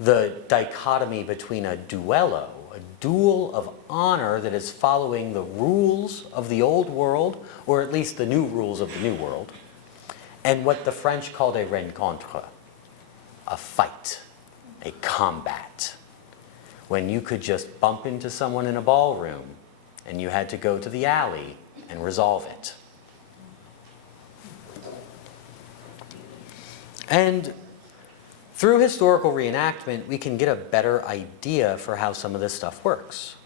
the dichotomy between a duello, a duel of honor that is following the rules of the old world, or at least the new rules of the new world, and what the French called a rencontre, a fight, a combat, when you could just bump into someone in a ballroom and you had to go to the alley and resolve it. And through historical reenactment, we can get a better idea for how some of this stuff works.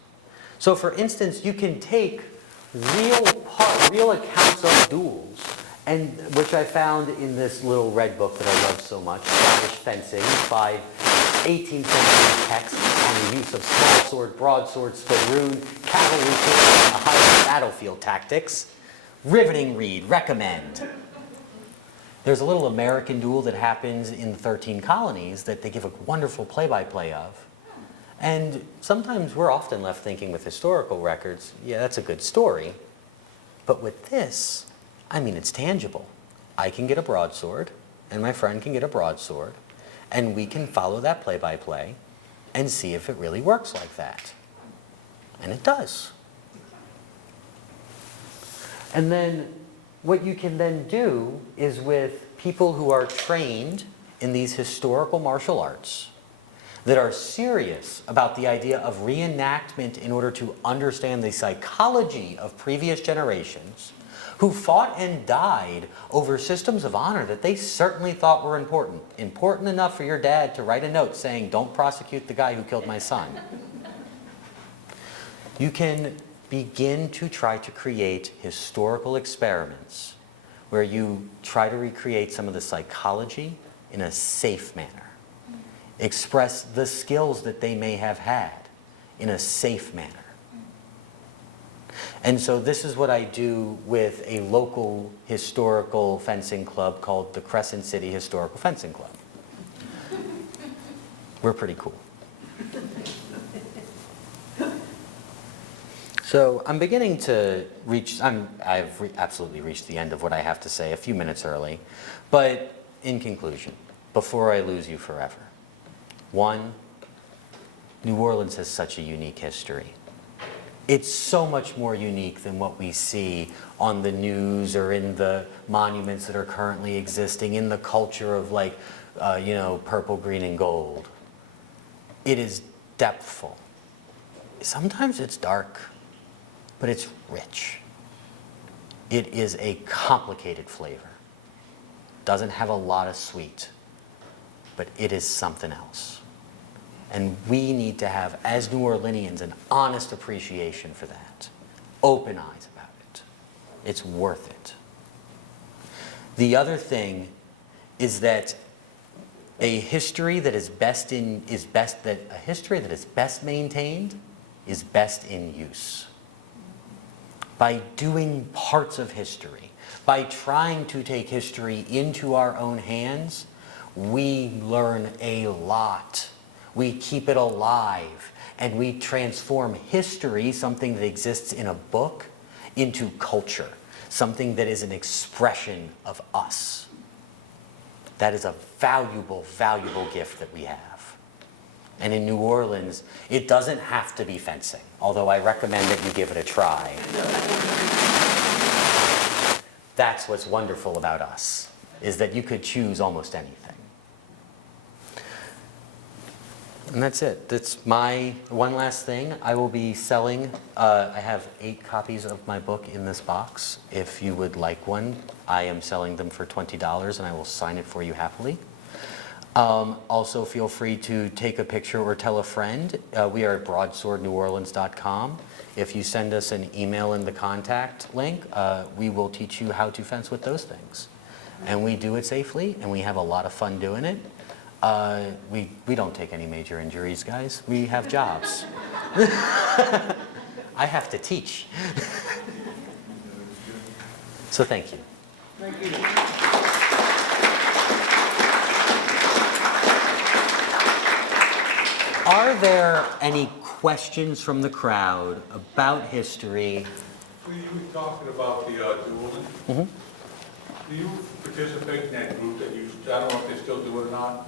So for instance, you can take real accounts of duels, and which I found in this little red book that I love so much, Scottish Fencing, 5 18th century texts on the use of small sword, broadsword, spadoon, cavalry sword, and the Highland battlefield tactics. Riveting read, recommend. There's a little American duel that happens in the 13 colonies that they give a wonderful play-by-play of. And sometimes we're often left thinking with historical records, yeah, that's a good story. But with this, I mean, it's tangible. I can get a broadsword, and my friend can get a broadsword, and we can follow that play-by-play and see if it really works like that. And it does. And then what you can then do is with people who are trained in these historical martial arts, that are serious about the idea of reenactment in order to understand the psychology of previous generations who fought and died over systems of honor that they certainly thought were important. Important enough for your dad to write a note saying, "Don't prosecute the guy who killed my son." You can begin to try to create historical experiments where you try to recreate some of the psychology in a safe manner. Express the skills that they may have had in a safe manner. And so this is what I do with a local historical fencing club called the Crescent City Historical Fencing Club. We're pretty cool. So I'm beginning to reach, absolutely reached the end of what I have to say a few minutes early. But in conclusion, before I lose you forever, one, New Orleans has such a unique history. It's so much more unique than what we see on the news or in the monuments that are currently existing, in the culture of like, purple, green, and gold. It is depthful. Sometimes it's dark, but it's rich. It is a complicated flavor. Doesn't have a lot of sweet, but it is something else. And we need to have, as New Orleanians, an honest appreciation for that. Open eyes about it. It's worth it. The other thing is that a history that is best maintained is best in use. By doing parts of history, by trying to take history into our own hands, we learn a lot. We keep it alive, and we transform history, something that exists in a book, into culture, something that is an expression of us. That is a valuable, valuable gift that we have. And in New Orleans, it doesn't have to be fencing, although I recommend that you give it a try. That's what's wonderful about us, is that you could choose almost anything. And that's it. That's my one last thing. I will be selling, I have 8 copies of my book in this box. If you would like one, I am selling them for $20 and I will sign it for you happily. Also feel free to take a picture or tell a friend. We are at broadswordneworleans.com. If you send us an email in the contact link, we will teach you how to fence with those things. And we do it safely and we have a lot of fun doing it. We don't take any major injuries, guys. We have jobs. I have to teach. So thank you. Thank you. Are there any questions from the crowd about history? Well, you were talking about the dueling. Mm-hmm. Do you participate in that group that you, I don't know if they still do it or not,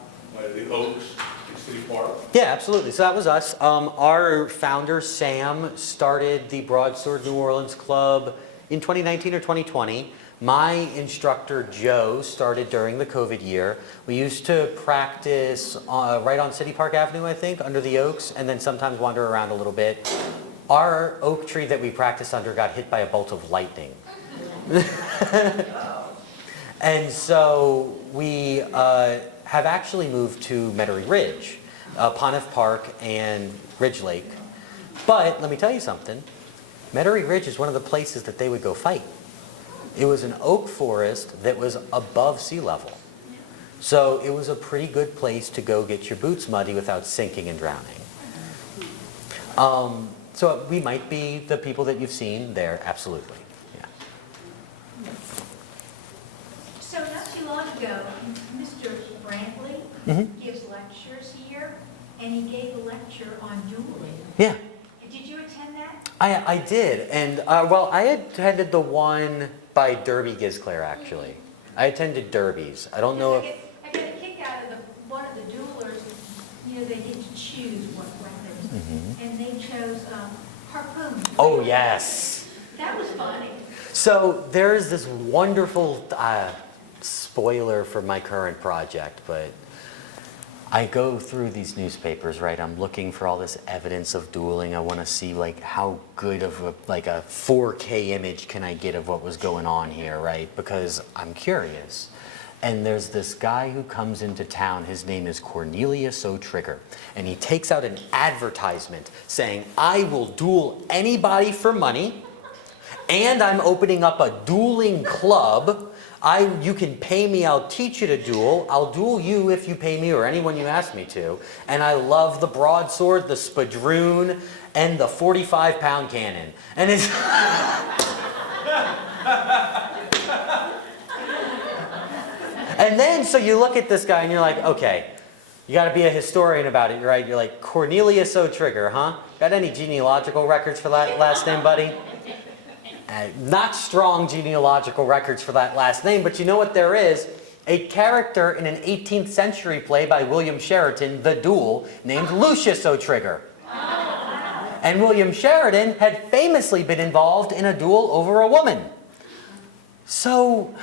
the Oaks in City Park? Yeah, absolutely. So that was us. Our founder, Sam, started the Broadsword New Orleans Club in 2019 or 2020. My instructor, Joe, started during the COVID year. We used to practice right on City Park Avenue, I think, under the Oaks, and then sometimes wander around a little bit. Our oak tree that we practiced under got hit by a bolt of lightning. And so we have actually moved to Metairie Ridge, Pontiff Park and Ridge Lake. But let me tell you something. Metairie Ridge is one of the places that they would go fight. It was an oak forest that was above sea level. So it was a pretty good place to go get your boots muddy without sinking and drowning. So we might be the people that you've seen there, absolutely. Yeah. So not too long ago, Mr. Brantley gives lectures here, and he gave a lecture on dueling. Yeah. Did you attend that? I did, and well, I attended the one by Derby Gisclair, actually. I attended Derby's. I don't know if... I got a kick out of one of the duelers, they get to choose what weapon, and they chose harpoon. Oh, yes. That was funny. So there's this wonderful spoiler for my current project, but I go through these newspapers, right? I'm looking for all this evidence of dueling. I want to see like how good of a 4K image can I get of what was going on here, right? Because I'm curious. And there's this guy who comes into town. His name is Cornelius O'Trigger. And he takes out an advertisement saying, I will duel anybody for money. And I'm opening up a dueling club. You can pay me, I'll teach you to duel. I'll duel you if you pay me or anyone you ask me to. And I love the broadsword, the spadroon, and the 45-pound cannon. And it's... And then, so you look at this guy and you're like, okay, you got to be a historian about it, right? You're like, Cornelius O'Trigger, huh? Got any genealogical records for that last name, buddy? Not strong genealogical records for that last name, but you know what there is? A character in an 18th century play by William Sheridan, The Duel, named Lucius O'Trigger. And William Sheridan had famously been involved in a duel over a woman. So...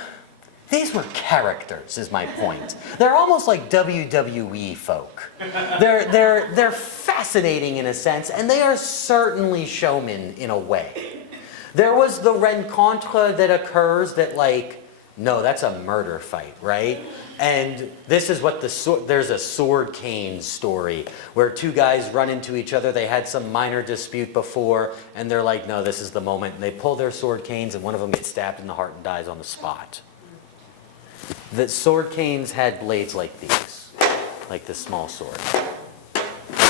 these were characters, is my point. They're almost like WWE folk. They're fascinating in a sense, and they are certainly showmen in a way. There was the rencontre that occurs that like, no, that's a murder fight, right? And this is what there's a sword cane story where two guys run into each other. They had some minor dispute before, and they're like, no, this is the moment. And they pull their sword canes, and one of them gets stabbed in the heart and dies on the spot. The sword canes had blades like these, like this small sword.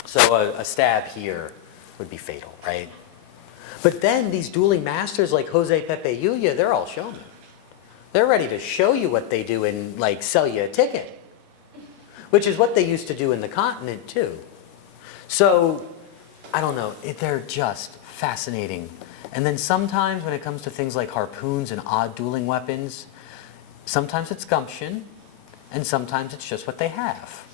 So a stab here would be fatal, right? But then these dueling masters like Jose Pepe Yuya, they're all showmen. They're ready to show you what they do and like sell you a ticket, which is what they used to do in the continent too. So, I don't know, they're just fascinating. And then sometimes when it comes to things like harpoons and odd dueling weapons, sometimes it's gumption, and sometimes it's just what they have.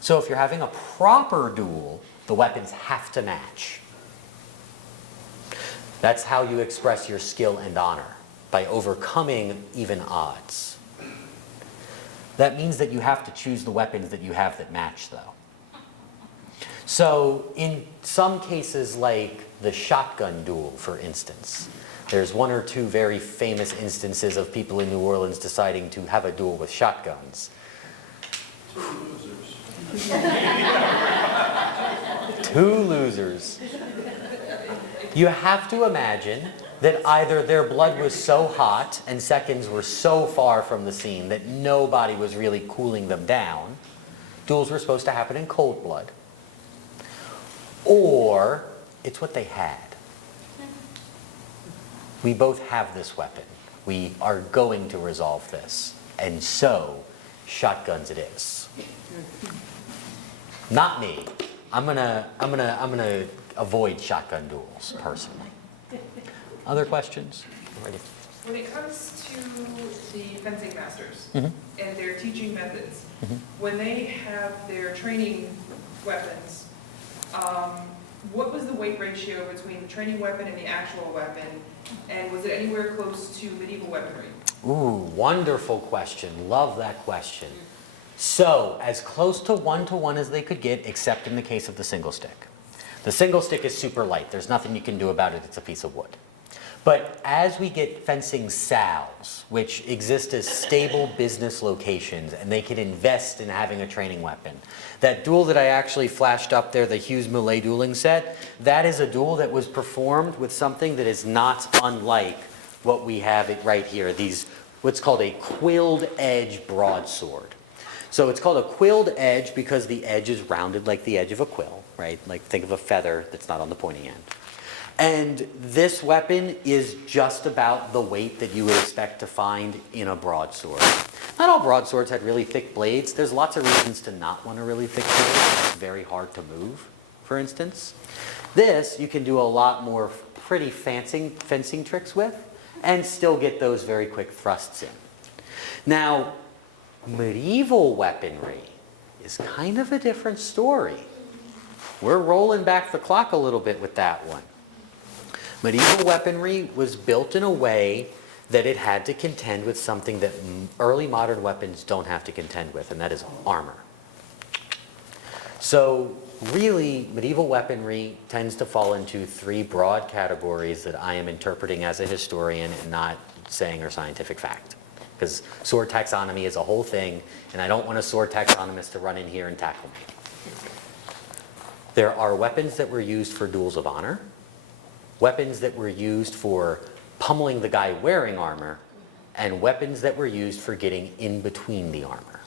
So if you're having a proper duel, the weapons have to match. That's how you express your skill and honor, by overcoming even odds. That means that you have to choose the weapons that you have that match, though. So in some cases, like the shotgun duel, for instance, there's one or two very famous instances of people in New Orleans deciding to have a duel with shotguns. Two losers. Two losers. You have to imagine that either their blood was so hot and seconds were so far from the scene that nobody was really cooling them down. Duels were supposed to happen in cold blood. Or it's what they had. We both have this weapon. We are going to resolve this. And so, shotguns it is. Not me. I'm gonna avoid shotgun duels, personally. Other questions? Ready? When it comes to the fencing masters Mm-hmm. and their teaching methods, Mm-hmm. when they have their training weapons, what was the weight ratio between the training weapon and the actual weapon? And was it anywhere close to medieval weaponry? Ooh, wonderful question. Love that question. So, as close to 1-to-1 as they could get, except in the case of the single stick. The single stick is super light. There's nothing you can do about it. It's a piece of wood. But as we get fencing salves, which exist as stable business locations, and they can invest in having a training weapon. That duel that I actually flashed up there, the Hughes Millet dueling set, that is a duel that was performed with something that is not unlike what we have it right here. These, what's called a quilled edge broadsword. So it's called a quilled edge because the edge is rounded like the edge of a quill, right? Like think of a feather that's not on the pointy end. And this weapon is just about the weight that you would expect to find in a broadsword. Not all broadswords had really thick blades. There's lots of reasons to not want a really thick blade. It's very hard to move, for instance. This you can do a lot more pretty fencing tricks with and still get those very quick thrusts in. Now, medieval weaponry is kind of a different story. We're rolling back the clock a little bit with that one. Medieval weaponry was built in a way that it had to contend with something that early modern weapons don't have to contend with, and that is armor. So really, medieval weaponry tends to fall into three broad categories that I am interpreting as a historian and not saying are scientific fact. Because sword taxonomy is a whole thing, and I don't want a sword taxonomist to run in here and tackle me. There are weapons that were used for duels of honor, weapons that were used for pummeling the guy wearing armor, and weapons that were used for getting in between the armor.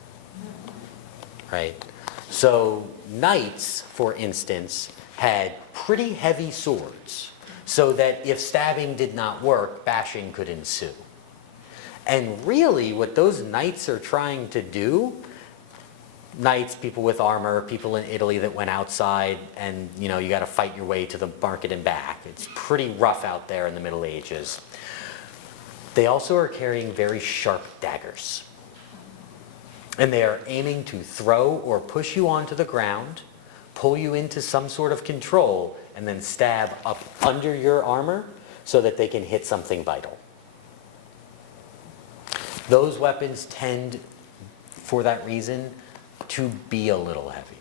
Right? So knights, for instance, had pretty heavy swords, so that if stabbing did not work, bashing could ensue. And really what those knights are trying to do, knights, people with armor, people in Italy that went outside and you got to fight your way to the market and back. It's pretty rough out there in the Middle Ages. They also are carrying very sharp daggers. And they are aiming to throw or push you onto the ground, pull you into some sort of control, and then stab up under your armor so that they can hit something vital. Those weapons tend, for that reason, to be a little heavier.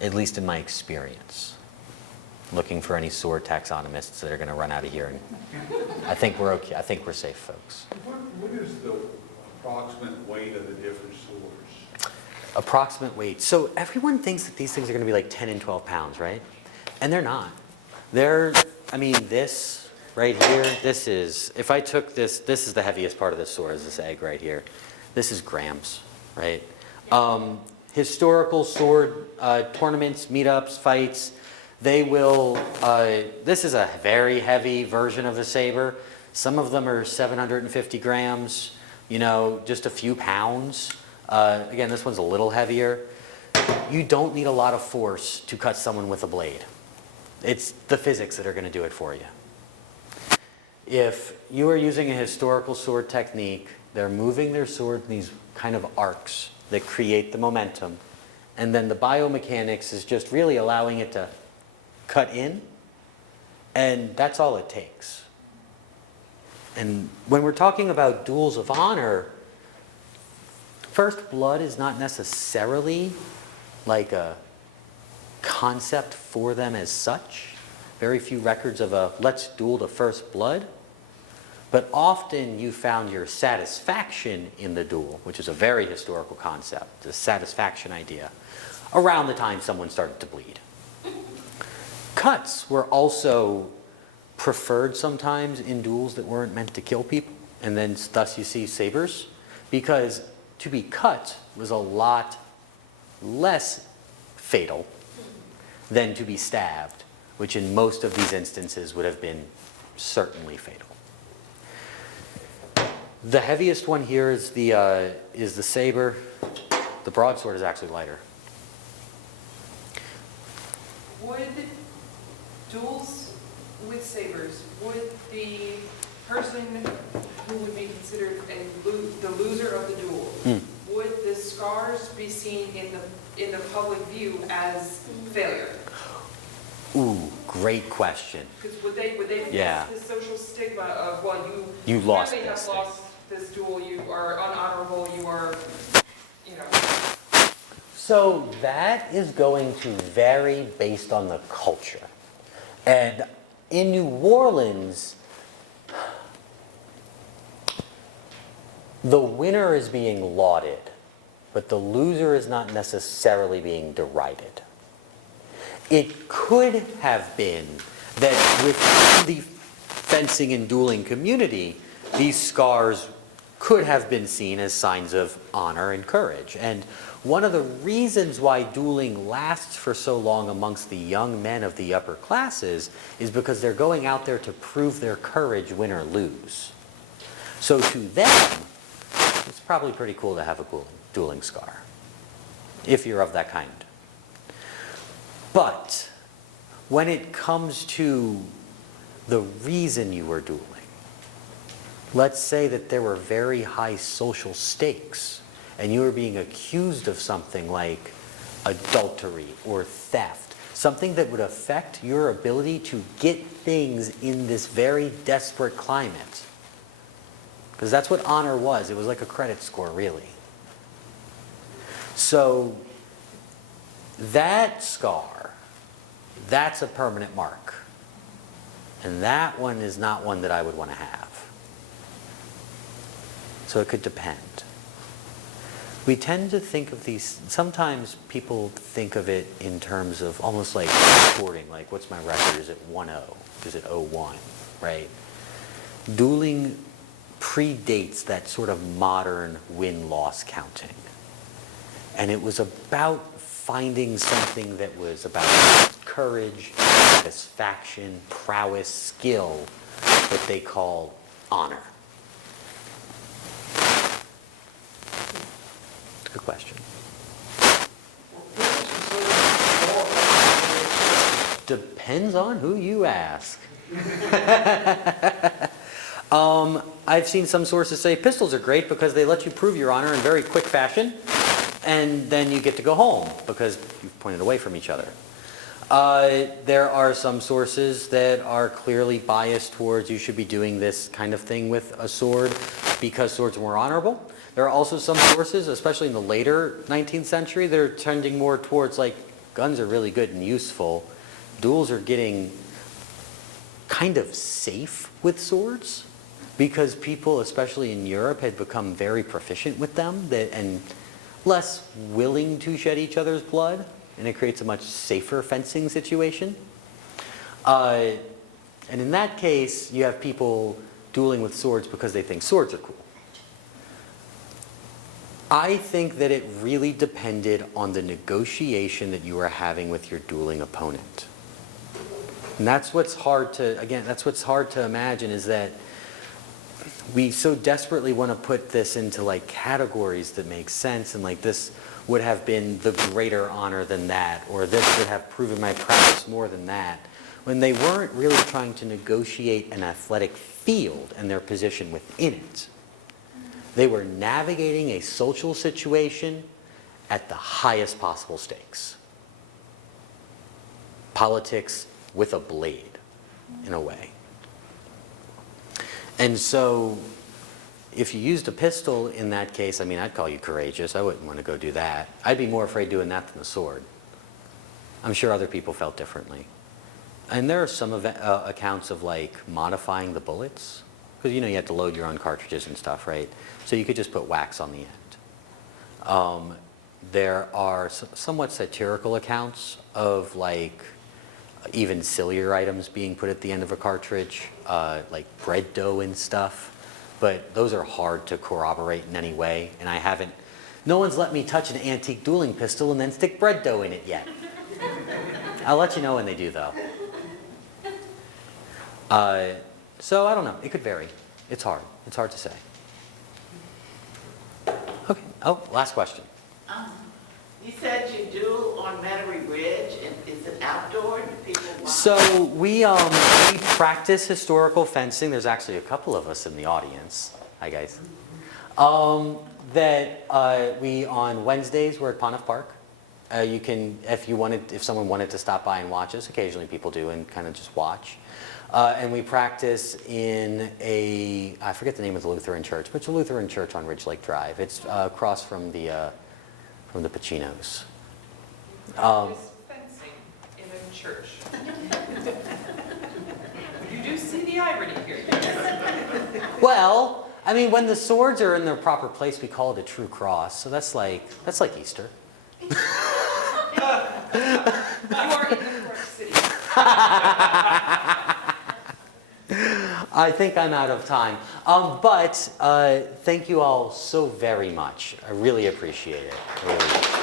At least in my experience. Looking for any sword taxonomists that are going to run out of here. And I think we're okay. I think we're safe, folks. What is the approximate weight of the different swords? Approximate weight. So everyone thinks that these things are going to be like 10 and 12 pounds, right? And they're not. This right here, this is, if I took this is the heaviest part of this sword, is this egg right here. This is grams, right? Historical sword tournaments, meetups, fights, they will, this is a very heavy version of the saber. Some of them are 750 grams, just a few pounds. Again, this one's a little heavier. You don't need a lot of force to cut someone with a blade. It's the physics that are going to do it for you. If you are using a historical sword technique, they're moving their sword in these kind of arcs that create the momentum. And then the biomechanics is just really allowing it to cut in. And that's all it takes. And when we're talking about duels of honor, first blood is not necessarily like a concept for them as such. Very few records of a let's duel to first blood. But often you found your satisfaction in the duel, which is a very historical concept, the satisfaction idea, around the time someone started to bleed. Cuts were also preferred sometimes in duels that weren't meant to kill people, and then thus you see sabers, because to be cut was a lot less fatal than to be stabbed, which in most of these instances would have been certainly fatal. The heaviest one here is the saber. The broadsword is actually lighter. Would duels with sabers, would the person who would be considered the loser of the duel, would the scars be seen in the public view as failure? Ooh, great question. Because would they Yeah. face the social stigma of, well, You lost clearly this have thing. lost this duel, you are unhonorable, you are, So that is going to vary based on the culture. And in New Orleans, the winner is being lauded, but the loser is not necessarily being derided. It could have been that within the fencing and dueling community, these scars could have been seen as signs of honor and courage. And one of the reasons why dueling lasts for so long amongst the young men of the upper classes is because they're going out there to prove their courage, win or lose. So to them, it's probably pretty cool to have a dueling scar, if you're of that kind. But when it comes to the reason you were dueling, let's say that there were very high social stakes and you were being accused of something like adultery or theft, something that would affect your ability to get things in this very desperate climate. Because that's what honor was. It was like a credit score, really. So That scar, that's a permanent mark. And that one is not one that I would want to have. So it could depend. We tend to think of these, sometimes people think of it in terms of almost like sporting, like what's my record? Is it 1-0? Is it 0-1? Right? Dueling predates that sort of modern win-loss counting. And it was about finding something that was about courage, satisfaction, prowess, skill, that they call honor. It's a good question. Depends on who you ask. I've seen some sources say pistols are great because they let you prove your honor in very quick fashion, and then you get to go home because you've pointed away from each other. There are some sources that are clearly biased towards you should be doing this kind of thing with a sword because swords are more honorable. There are also some sources, especially in the later 19th century, that are trending more towards like guns are really good and useful. Duels are getting kind of safe with swords because people, especially in Europe, had become very proficient with them and less willing to shed each other's blood, and it creates a much safer fencing situation. And in that case, you have people dueling with swords because they think swords are cool. I think that it really depended on the negotiation that you were having with your dueling opponent. And that's what's hard to, again, that's what's hard to imagine is that we so desperately want to put this into like categories that make sense and like this would have been the greater honor than that, or this would have proven my prowess more than that, when they weren't really trying to negotiate an athletic field and their position within it. They were navigating a social situation at the highest possible stakes. Politics with a blade, in a way. And so, if you used a pistol in that case, I mean, I'd call you courageous. I wouldn't want to go do that. I'd be more afraid doing that than the sword. I'm sure other people felt differently. And there are some accounts of like modifying the bullets. Because you know you have to load your own cartridges and stuff, right? So you could just put wax on the end. There are somewhat satirical accounts of like even sillier items being put at the end of a cartridge, like bread dough and stuff. But those are hard to corroborate in any way. And no one's let me touch an antique dueling pistol and then stick bread dough in it yet. I'll let you know when they do though. So I don't know, it could vary. It's hard to say. Okay, oh, last question. You said you duel on Metairie Bridge, and is it outdoor? Do people watch? So we practice historical fencing. There's actually a couple of us in the audience. Hi guys. We on Wednesdays we're at Pontiff Park. You can, if someone wanted to stop by and watch us, occasionally people do and kind of just watch. And we practice in I forget the name of the Lutheran church, but it's a Lutheran church on Ridge Lake Drive. It's across from the Pacinos. Practice fencing in a church. You do see the irony here. Well, I mean, when the swords are in their proper place, we call it a true cross. So that's like Easter. You are in the correct city. I think I'm out of time. But thank you all so very much. I really appreciate it. I really do.